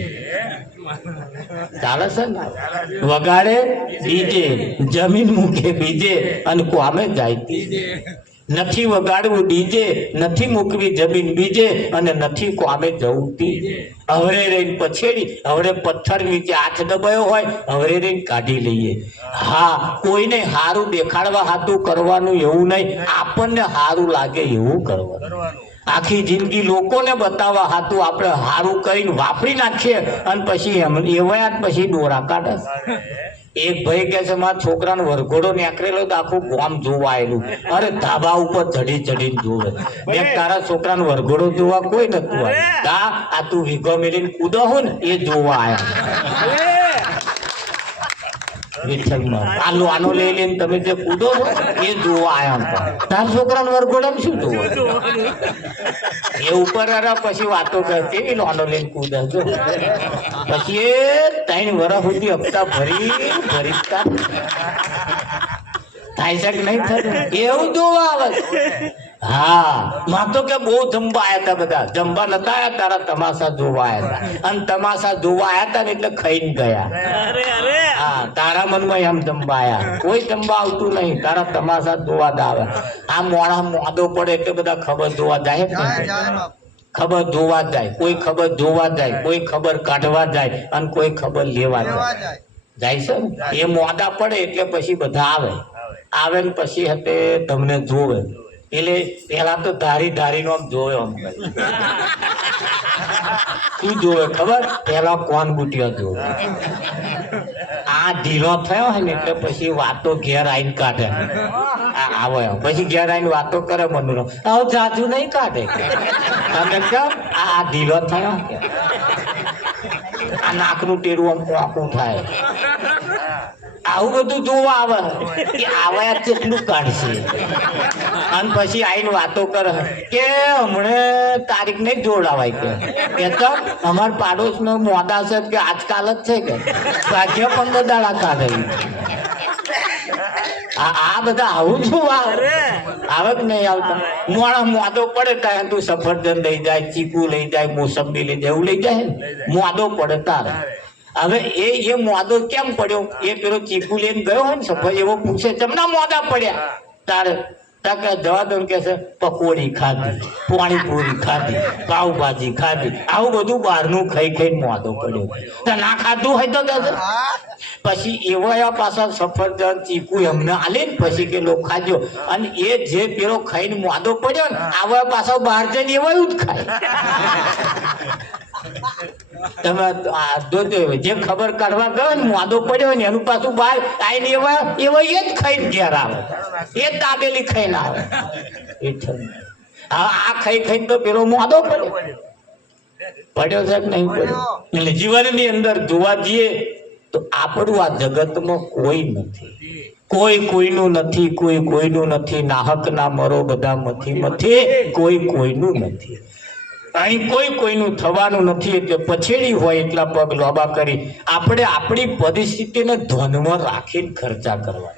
ચાલે છે ને? વગાડે ડીજે, જમીન મૂકે બીજે અને કોમે જાય ત્રીજે. નથી વગાડવું ડીજે, નથી મૂકવી જમીન બીજે અને નથી કોમે જવું ત્રીજે. હવરે રહીને પછેડી, હવરે પથ્થર નીચે હાથ દબાયો હોય, હવરે રહીને કાઢી લઈએ. હા, કોઈને સારું દેખાડવા હાથું કરવાનું એવું નહીં, આપણને સારું લાગે એવું કરવાનું. આખી જિંદગી લોકોને બતાવવા હાથું આપણે સારું કરીને વાપરી નાખીએ અને પછી એવા પછી દોરા કાઢે. એક ભાઈ કે છે, મારા છોકરાનો વરઘોડો નીકળેલો તો આખું ગામ જોવા આવેલું. અરે ધાબા ઉપર ચડી ચડીને જોવે. મેં તારા છોકરાનો વરઘોડો જોવા કોઈ નતું આવ્યું. આ તું વીઘો મેળીને કૂદો હો ને એ જોવા આવ્યા. આનો લઈ લઈને તમે જે કૂદો છો એ જોવા આવ્યા. તાર છોકરાનો વરઘોડામાં શું જોવા? એ ઉપર પછી વાતો કરતી આનો લઈને કૂદે છો. પછી એ 3 વર્ષ સુધી હપ્તા ભરી થાય છે કે નહીં થતું એવું જોવા આવે. હા, માં તો કે બહુ જમવા આવ્યા હતા, બધા જમવા નતા આવ્યા, તારા તમાશા જોવા આવ્યા હતા. અને તમાશા જોવા આવ્યા હતા ને એટલે ખાઈને ગયા. હા, તારા મનમાં એમ જમવા આવ્યા, કોઈ જમવા આવતું નહીં, તારા તમાશા જોવા જ આવે. આ મોડા મોદો પડે એટલે બધા ખબર જોવા જાય. ખબર જોવા જાય, કોઈ ખબર જોવા જાય, કોઈ ખબર કાઢવા જાય અને કોઈ ખબર લેવા જાય. જાય છે ને એ મોડા પડે એટલે પછી બધા આવે ને પછી હતે તમને જોવે. એટલે પેલા તો ધારી નો જોવે. આમ શું જોવે ખબર? પેલા કોણ બુટિયા જોવે. આ ઢીલો થયો હોય ને એટલે પછી વાતો ઘેર આવીને કાઢે. આવે પછી ઘેર આવીને વાતો કરે મનુનો. આવું જાજુ નહીં કાઢે. તમે કેમ આ ઢીલો થયો, આ નાકનું ટેરું આમ આખું થાય. આવું બધું જોવા આવે કે આવા કેટલું કાઢશે. અને પછી આઈને વાતો કરે કે હમણે તારીખ નહીં જોડાવાય કે તો અમાર પાડોશ નો મોડા છે કે આજકાલ જ છે કે ભાગ્ય 15 દાડા કાઢે. આ બધા આવું શું આવે કે નહીં આવતા? મોડા મોદો પડે ત્યાં તું સફરજન લઈ જાય, ચીકુ લઈ જાય, મોસંબી લઈ જાય, એવું લઈ જાય ને મોદો પડે તારે. હવે એ મોદો કેમ પડ્યો? એ પેલો ચીકુ લઈને ગયો હોય ને સફર એવો પૂછે ચમના મોદા પડ્યા? તારે જવા દો કે છે પકોડી ખાધી, પાણીપુરી ખાધી, પાવભાજી ખાધી, આવું બધું બહારનું ખાઈ મોદો પડ્યો. તો ના ખાધું હોય તો પછી એવા પાછા સફરજન ચીકુ એમને આલે ને પછી કે લોકો ખાજો. અને એ જે પેલો ખાઈને મોદો પડ્યો ને આવા પાછા બહાર જઈને એવા જ ખાય. તમે જે ખબર કાઢવા ગયો ને મોદો પડ્યો ને એનું પાછું બહાર આવીને એવા એ જ ખાઈને ઘેર આવે, એ જ દાબેલી ખાઈને આવે. આ ખાઈને તો પેલો મોદો પડ્યો છે કે નહીં પડ્યો? એટલે જીવનની અંદર જોવા જઈએ તો આપણું આ જગતમાં કોઈ નથી, કોઈ કોઈનું નથી, કોઈ કોઈનું નથી. નાહક ના મરો બધા મથી, કોઈ કોઈનું નથી. અહીં કોઈ કોઈનું થવાનું નથી. એટલે પછેડી હોય એટલા પગ લોબા કરી આપણે આપણી પરિસ્થિતિને ધ્યાનમાં રાખીને ખર્ચા કરવા.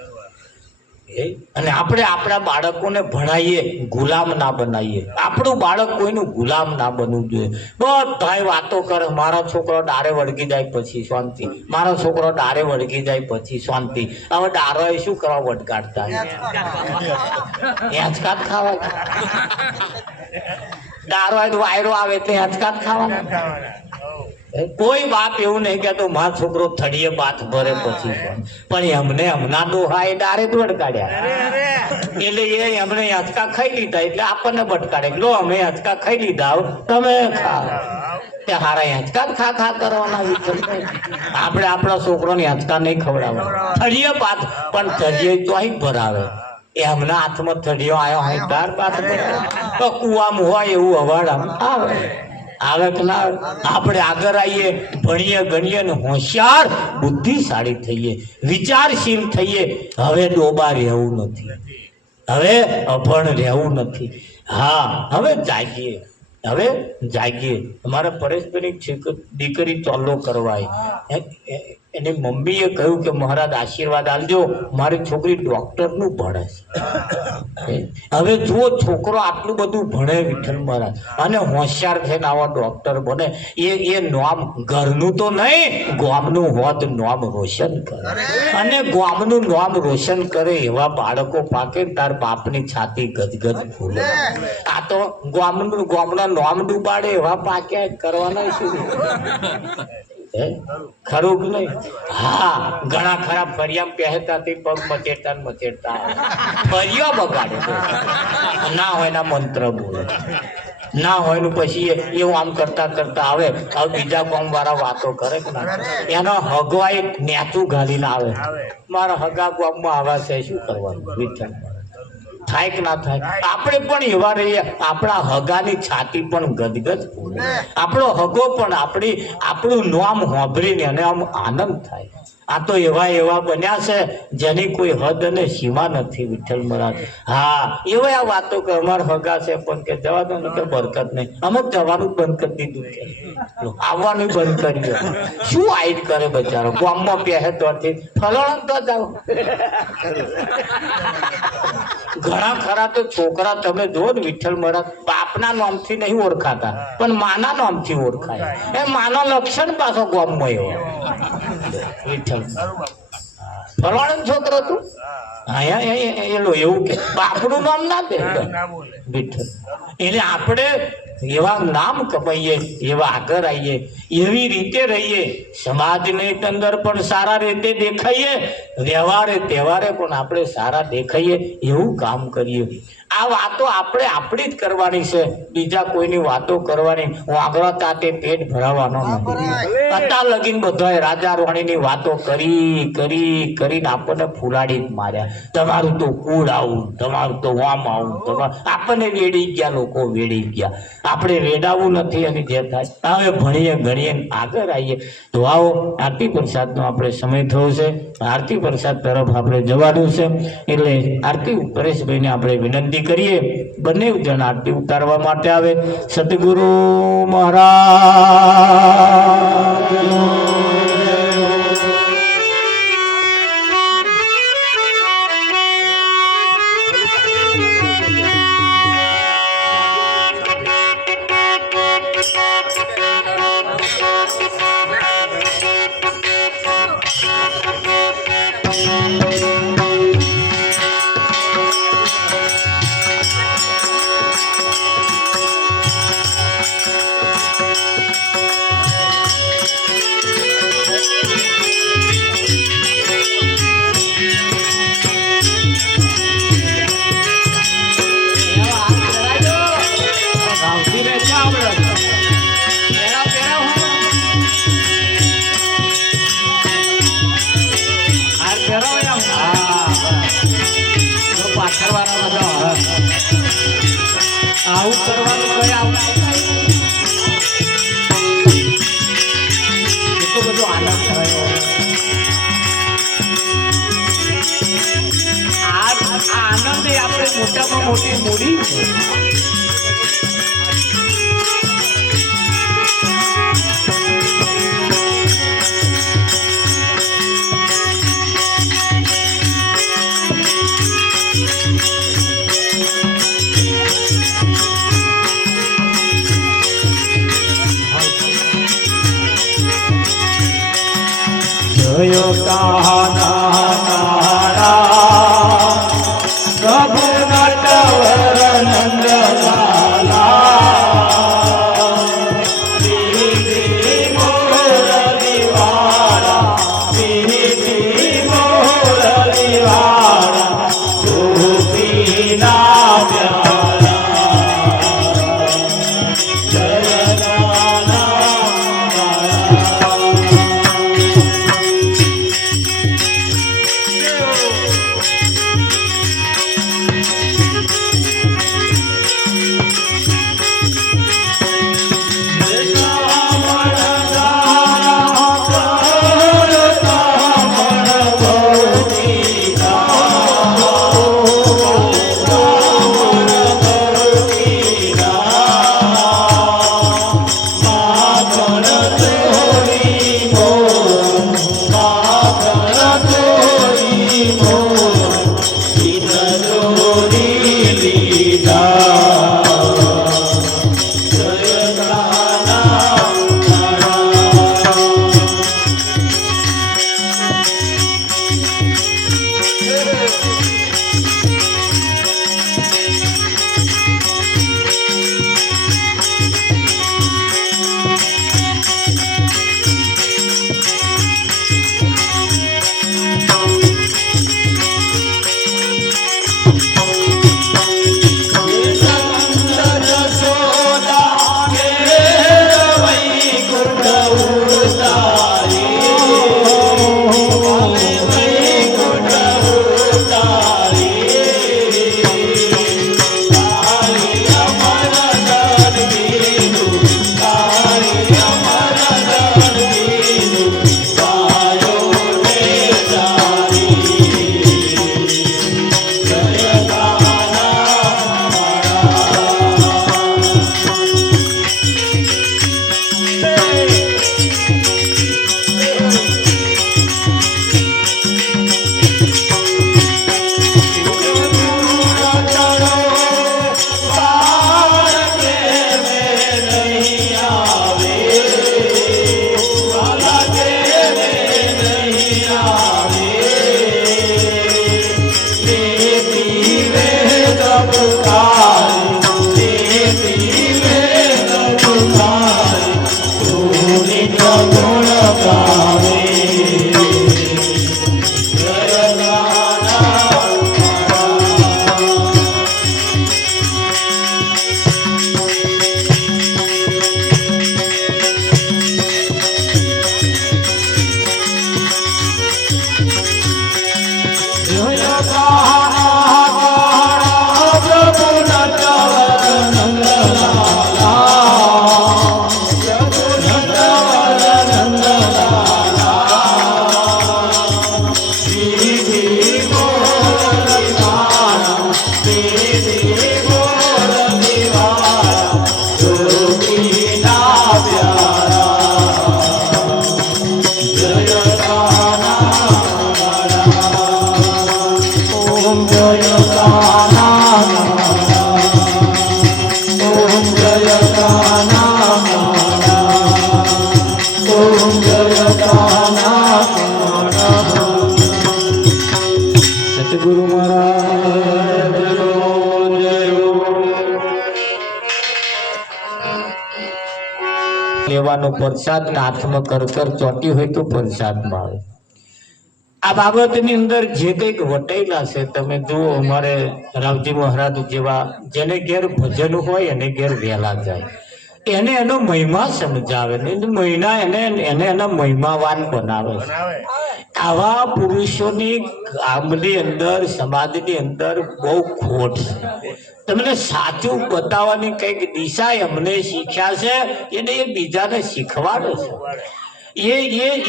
અને આપણે આપણા બાળકોને ભણાવીએ, ગુલામ ના બનાવીએ. આપણું બાળક કોઈનું ગુલામ ના બનવું જોઈએ. બધાય વાતો કરે મારો છોકરો ડારે વળગી જાય પછી શાંતિ, મારો છોકરો ડારે વળગી જાય પછી શાંતિ. હવે ડારો એ શું કરવા વટકાડતા? હેંચકાત ખાવા. ડારો વાયરો આવે એટલે હેંચકાત ખાવાના. કોઈ બાપ એવું નહીં કેતો મારો છોકરો થડીએ બાથ ભરે પછી, પણ એમને હમણાં ડોહા એ ડારે જ વટકાડ્યા. એટલે એ એમને હેંચકા ખાઈ લીધા એટલે આપણને ભટકાડે. લો અમે હેંચકા ખાઈ લીધા, તમે ખાઓ. હારા હેંચકા ખા કરવાના. આપણે આપણા છોકરોને હેંચકા નહીં ખવડાવવા. થડીએ બાથ પણ થડીએ તો અહીં ભરાવે. એમના હાથમાં થડીઓ આવ્યો હોય તાર બાથ તો કુવામાં હોય એવું અવાડ આવે કે ના? આપણે આગળ આવીએ, ભણીએ ગણીએ ને હોશિયાર બુદ્ધિશાળી થઈએ, વિચારશીલ થઈએ. હવે ડોબા રહેવું નથી, હવે અભણ રહેવું નથી. હા હવે જાગીએ. અમારા પરેશભાઈની દીકરી ચોલ્લો કરવાય. એની મમ્મીએ કહ્યું કે મહારાજ આશીર્વાદ આલજો, મારી છોકરી ડોક્ટરનું ભણે છે. હવે જુઓ છોકરો આટલું બધું ભણે વિઠ્ઠલ મહારાજ અને હોશિયાર થઈને આવા ડોક્ટર બને. એ નામ ઘરનું તો નહીં, ગામનું હોત નામ રોશન કરે. અને ગામનું નામ રોશન કરે એવા બાળકો પાકે તાર બાપની છાતી ગદગદ ફૂલે. આ તો ગામના નામ ડૂબાડે એવા પાક્યા કરવાના શું? ખરું કે નહીં? હા ઘણા ખરા ફરિયામ પહેરતા પગ મચેડતા ફરિયા બગાડે. ના હોય ના મંત્ર બોલે, ના હોય નું પછી એવું આમ કરતા આવે. હવે બીજા કોમ વાળા વાતો કરે કે ના, એનો હગવાય નેચું ઘાલીને આવે. મારા હગા ગામમાં આવા છે, શું કરવાનું? વિઠ્ઠલ થાય કે ના થાય? આપણે પણ એવા રહીએ, આપણા હગાની છાતી પણ ગદગદ. આપણો હગો પણ આપણું નામ સાંભળીને અને આમ આનંદ થાય. આ તો એવા બન્યા છે જેની કોઈ હદ અને સીમા નથી વિઠ્ઠલ મહારાજ. હા એવા આ વાતો કે અમારા હગા છે પણ કે જવા દો ને કે બરકત નહીં. અમે જવાનું બંધ કરી દીધું, કે આવવાનું બંધ કર્યું. શું આઈટ કરે બચારો? ગામમાં પહેરે તોથી ફલાણ તો જાઓ. ઘણા ખરા તો છોકરા તમે જુઓ ને વિઠ્ઠલ મહારાજ બાપના નામથી નહીં ઓળખાતા પણ માના નામથી ઓળખાય. એ માના લક્ષણ પાછો ગામમાં એવો વિઠ્ઠલ ફરવાણ છોકરો તું એવું કે બાપનું નામ ના દે વિઠ્ઠલ. એટલે આપણે એવા નામ કમાઈએ, એવા આગળ આવીએ, એવી રીતે રહીએ, સમાજની અંદર પણ સારા રીતે દેખાઈએ, વ્યવહારે તહેવારે પણ આપણે સારા દેખાઈએ, એવું કામ કરીએ. આ વાતો આપણે આપણી જ કરવાની છે, બીજા કોઈની વાતો કરવાની. હું આગળ તાતે પેટ ભરાવાનો નથી. અત્યાર લગીન બધાએ રાજા રાણીની વાતો કરીને આપણને ફુલાડી જ માર્યા. તમારું તો કુળ આવું, તમારું તો વામ આવું, આપણને વેડી ગયા, લોકો વેડી ગયા. આપણે વેડાવું નથી અને જે થાય હવે ભણીએ ગણીએ આગળ આવીએ. તો આવો આરતી પ્રસાદનો આપણે સમય થયો છે, આરતી પ્રસાદ તરફ આપણે જવાનું છે. એટલે આરતી પરેશભાઈને આપણે વિનંતી કરીએ, બંને જણ આરતી ઉતારવા માટે આવે. સદગુરુ મહારાજ આવું કરવાનું કઈ એટલો બધો આનંદ થયો. આ આનંદ એ આપણે મોટામાં મોટી મૂડી છે. જયો કાના પ્રભુ નટવર નંદલાલા બનાવવાનો પ્રસાદ ને હાથમાં કરકર ચોટી હોય તો પ્રસાદમાં આવે. આ બાબતની અંદર જે કંઈક વટેલા છે તમે જુઓ, અમારે રાવજી મહારાજ જેવા જેને ઘેર ભજન હોય એને ઘેર વહેલા જાય, એને એનો મહિમા સમજાવે ને મહિના એને એના મહિમાવાન બનાવે છે. આવા પુરુષોની ગામની અંદર સમાજની અંદર બહુ ખોટ છે. તમને સાચું બતાવવાની કંઈક દિશા એમને શીખ્યા છે એને એ બીજાને શીખવાડે છે.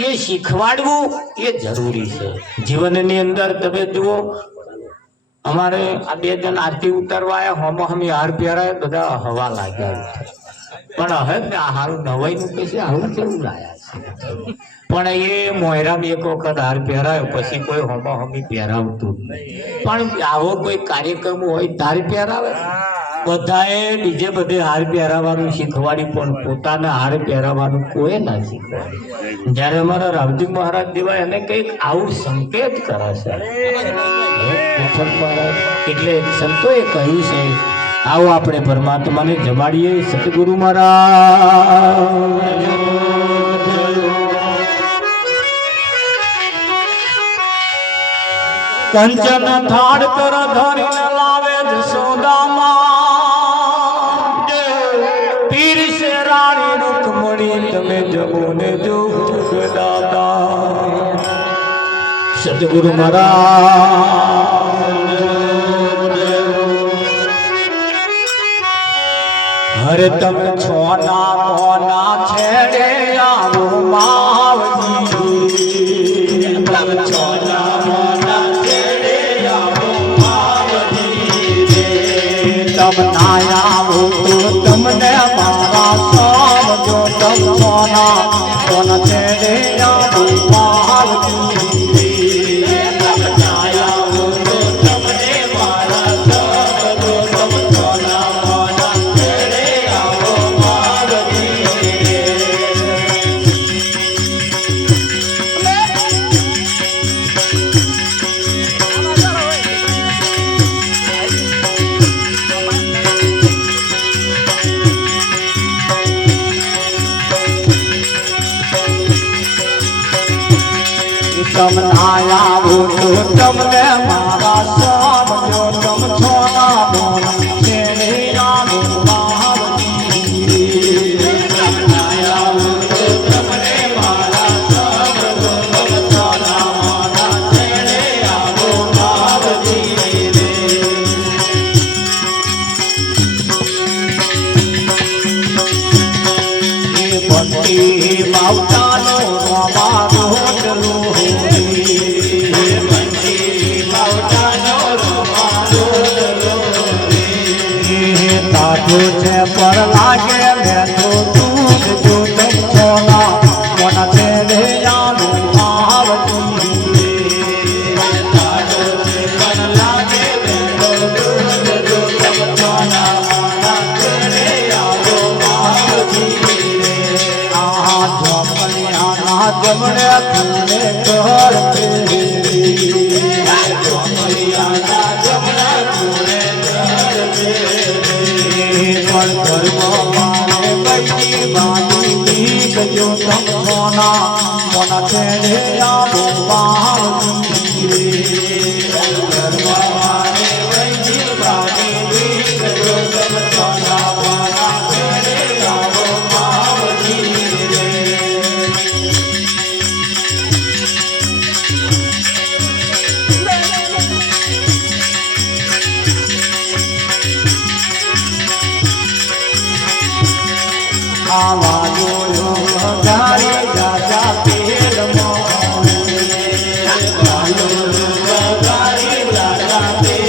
એ શીખવાડવું એ જરૂરી છે જીવનની અંદર. તમે જુઓ, અમારે આ 2 જણ આરતી ઉતારવા આવ્યા, હોમો હમી હાર પહેરાય, બધા હવા લાગ્યા. પણ હવે આ હારું નવાઈ નું કે છે, આવું કેવું લાયા છે. પણ એ મોયરામ એક વખત હાર પહેરાયો પછી કોઈ હોમો હમી પહેરાવતું નહીં. પણ આવો કોઈ કાર્યક્રમ હોય તાર પહેરાવે. બધાએ બીજે બધે હાર પહેરાવાનું શીખવાડી પણ પોતાના હાર પહેરાવાનું કોઈ ના શીખવાડી. જયારે અમારા રાવજી મહારાજ દેવા એને કંઈક આવું સંકેત કરે છે. એટલે સંતોએ કહ્યું છે આવો આપણે પરમાત્માને જમાડીએ. સતગુરુ મહારાજ કંચન થાળ કર ધરીને લાવે જશોદામાં, પીર સે રાણી રૂકમણી તમે જમોને જો દાદા. સતગુરુ મહારાજ હરે તમે છોના મોના છેડે આવો માવજી, તમે છોના મોના છેડે આવો માવજી. તમ ના આવો તો તમને મારા સમજો, તમ છોના મોના છેડે આવો માવજી. તમ આયા હો તો તમને મારા સમજો, તમ છોના મોના છેડે આવો માવજી. તમ આયા હો તો તમને મારા સમજો, તમ છોના મોના છેડે આવો માવજી. એ ભક્તિ બાવટાનો અમારો છે પર લાગે મેં તો તું જો તમ છોના મોના છેડે આવો માવજી. પર લાગે મેં તો તું જો તમ છોના મોના છેડે આવો માવજી. આ જોપલિયાના જમણે તુને કર જોપલિયાના જમણે તુને મોના છેડે આવો આવા જોયો વધારે રાજા પેડ મોહન, આવા જોયો વધારે રાજા પેડ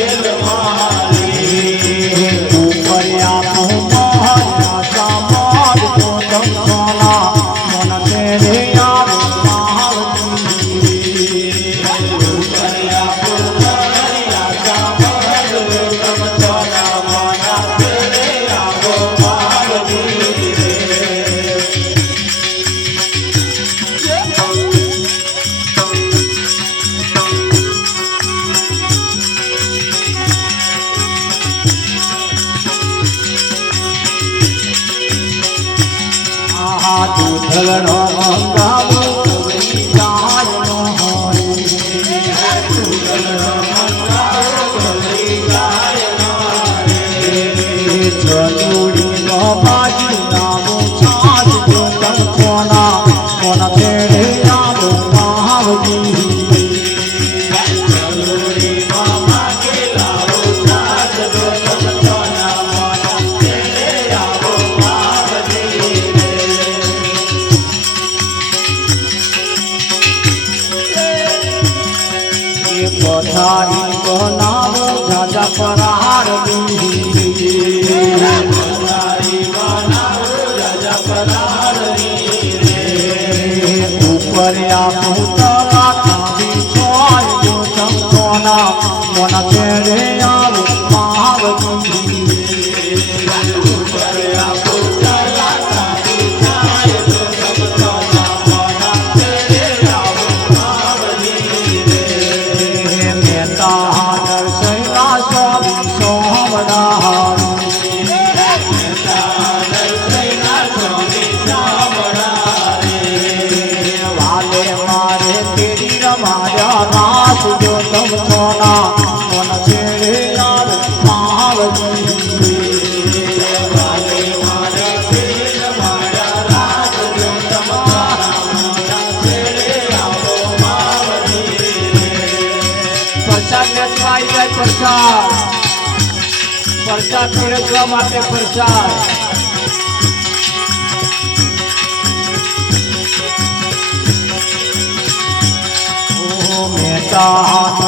ગલનો મંગાવો ગાયનો ચતુડી નો બાજી નામો છાજ જો તમ કોના કોના તેરે આવો મહાવજી પથારી બનાવો જાજા પરાર ઉપર આપું તરા ખાવી છોય જો ચંકોના મોના તેરે આવો મહાવજી જો તમ સોના મન છેડે યાર મહાવજી પ્રસાદ વેચવાઈ જાય પ્રસાદ મેળવવા માટે પ્રસાદ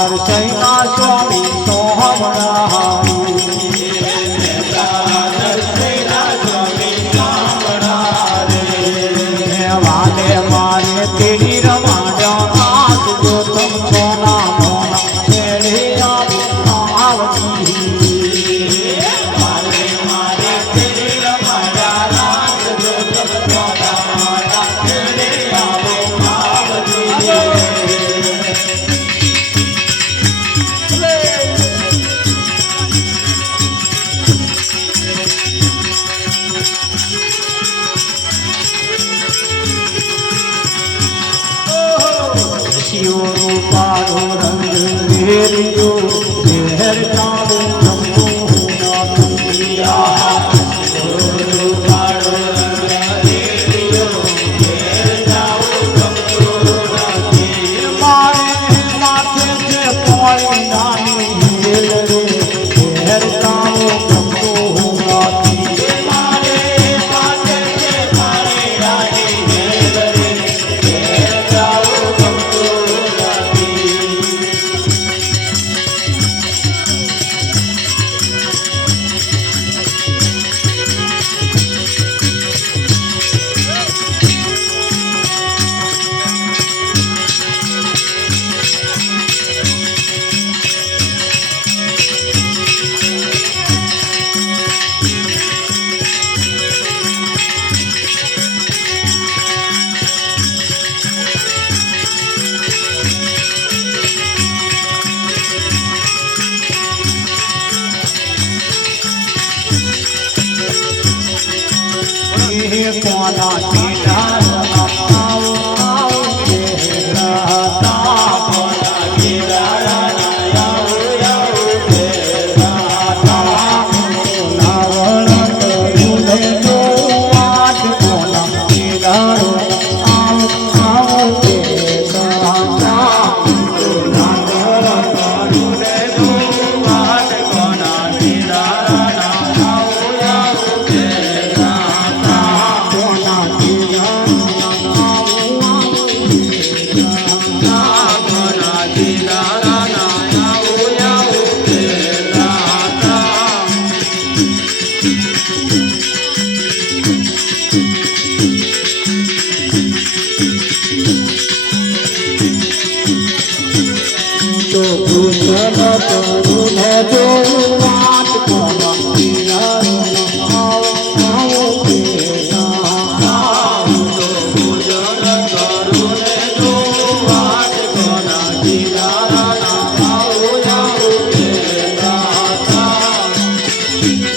નરસૈના સ્વામી સોહમણા વાલે મારે તેરી રમાડ્યા નાથ જો તમ સોના મોના છેડે આવતી પાડો રંગ વેરિયો શહેર જાવો નમો ના દુનિયા પાડો રંગ વેરિયો શહેર જાવો નમો મારે માથે છે પોળી નાની હેલ રે શહેર જાવો નમો ના મારે માથે છે પોળી નાની હેલ રે શહેર જાવો કોના કેડા આવો આવો રાતા કોના કેડા આવો આવો રાતા નાવણ કરુને તો આજ કોના કેડા આવો આવો રાતા નાવણ કરુને તો આજ કોના કેડા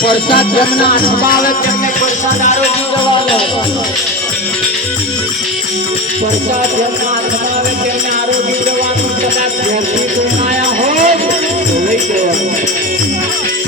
પ્રસાદ જેમને અનુભવે તેમને પ્રસાદ આરોગી જવાનો વરસાદ જેમના હાથમાં આવે તેમને આરોગ્ય દેવાનું કદાચ ધ્યાનથી કોઈ આયા હોય તો લઈ જવાનું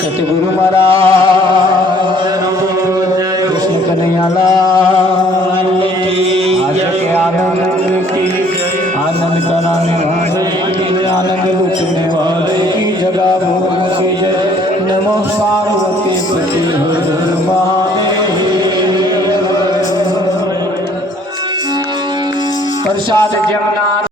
સતગુરુ મહારાજ કૃષ્ણ કનૈયાલાલ आज के आनंद की आनंद कराने वाले की आनंद लुटने वाले की जगह भूल के जय नमो पार्वती पति प्रसाद जमुना।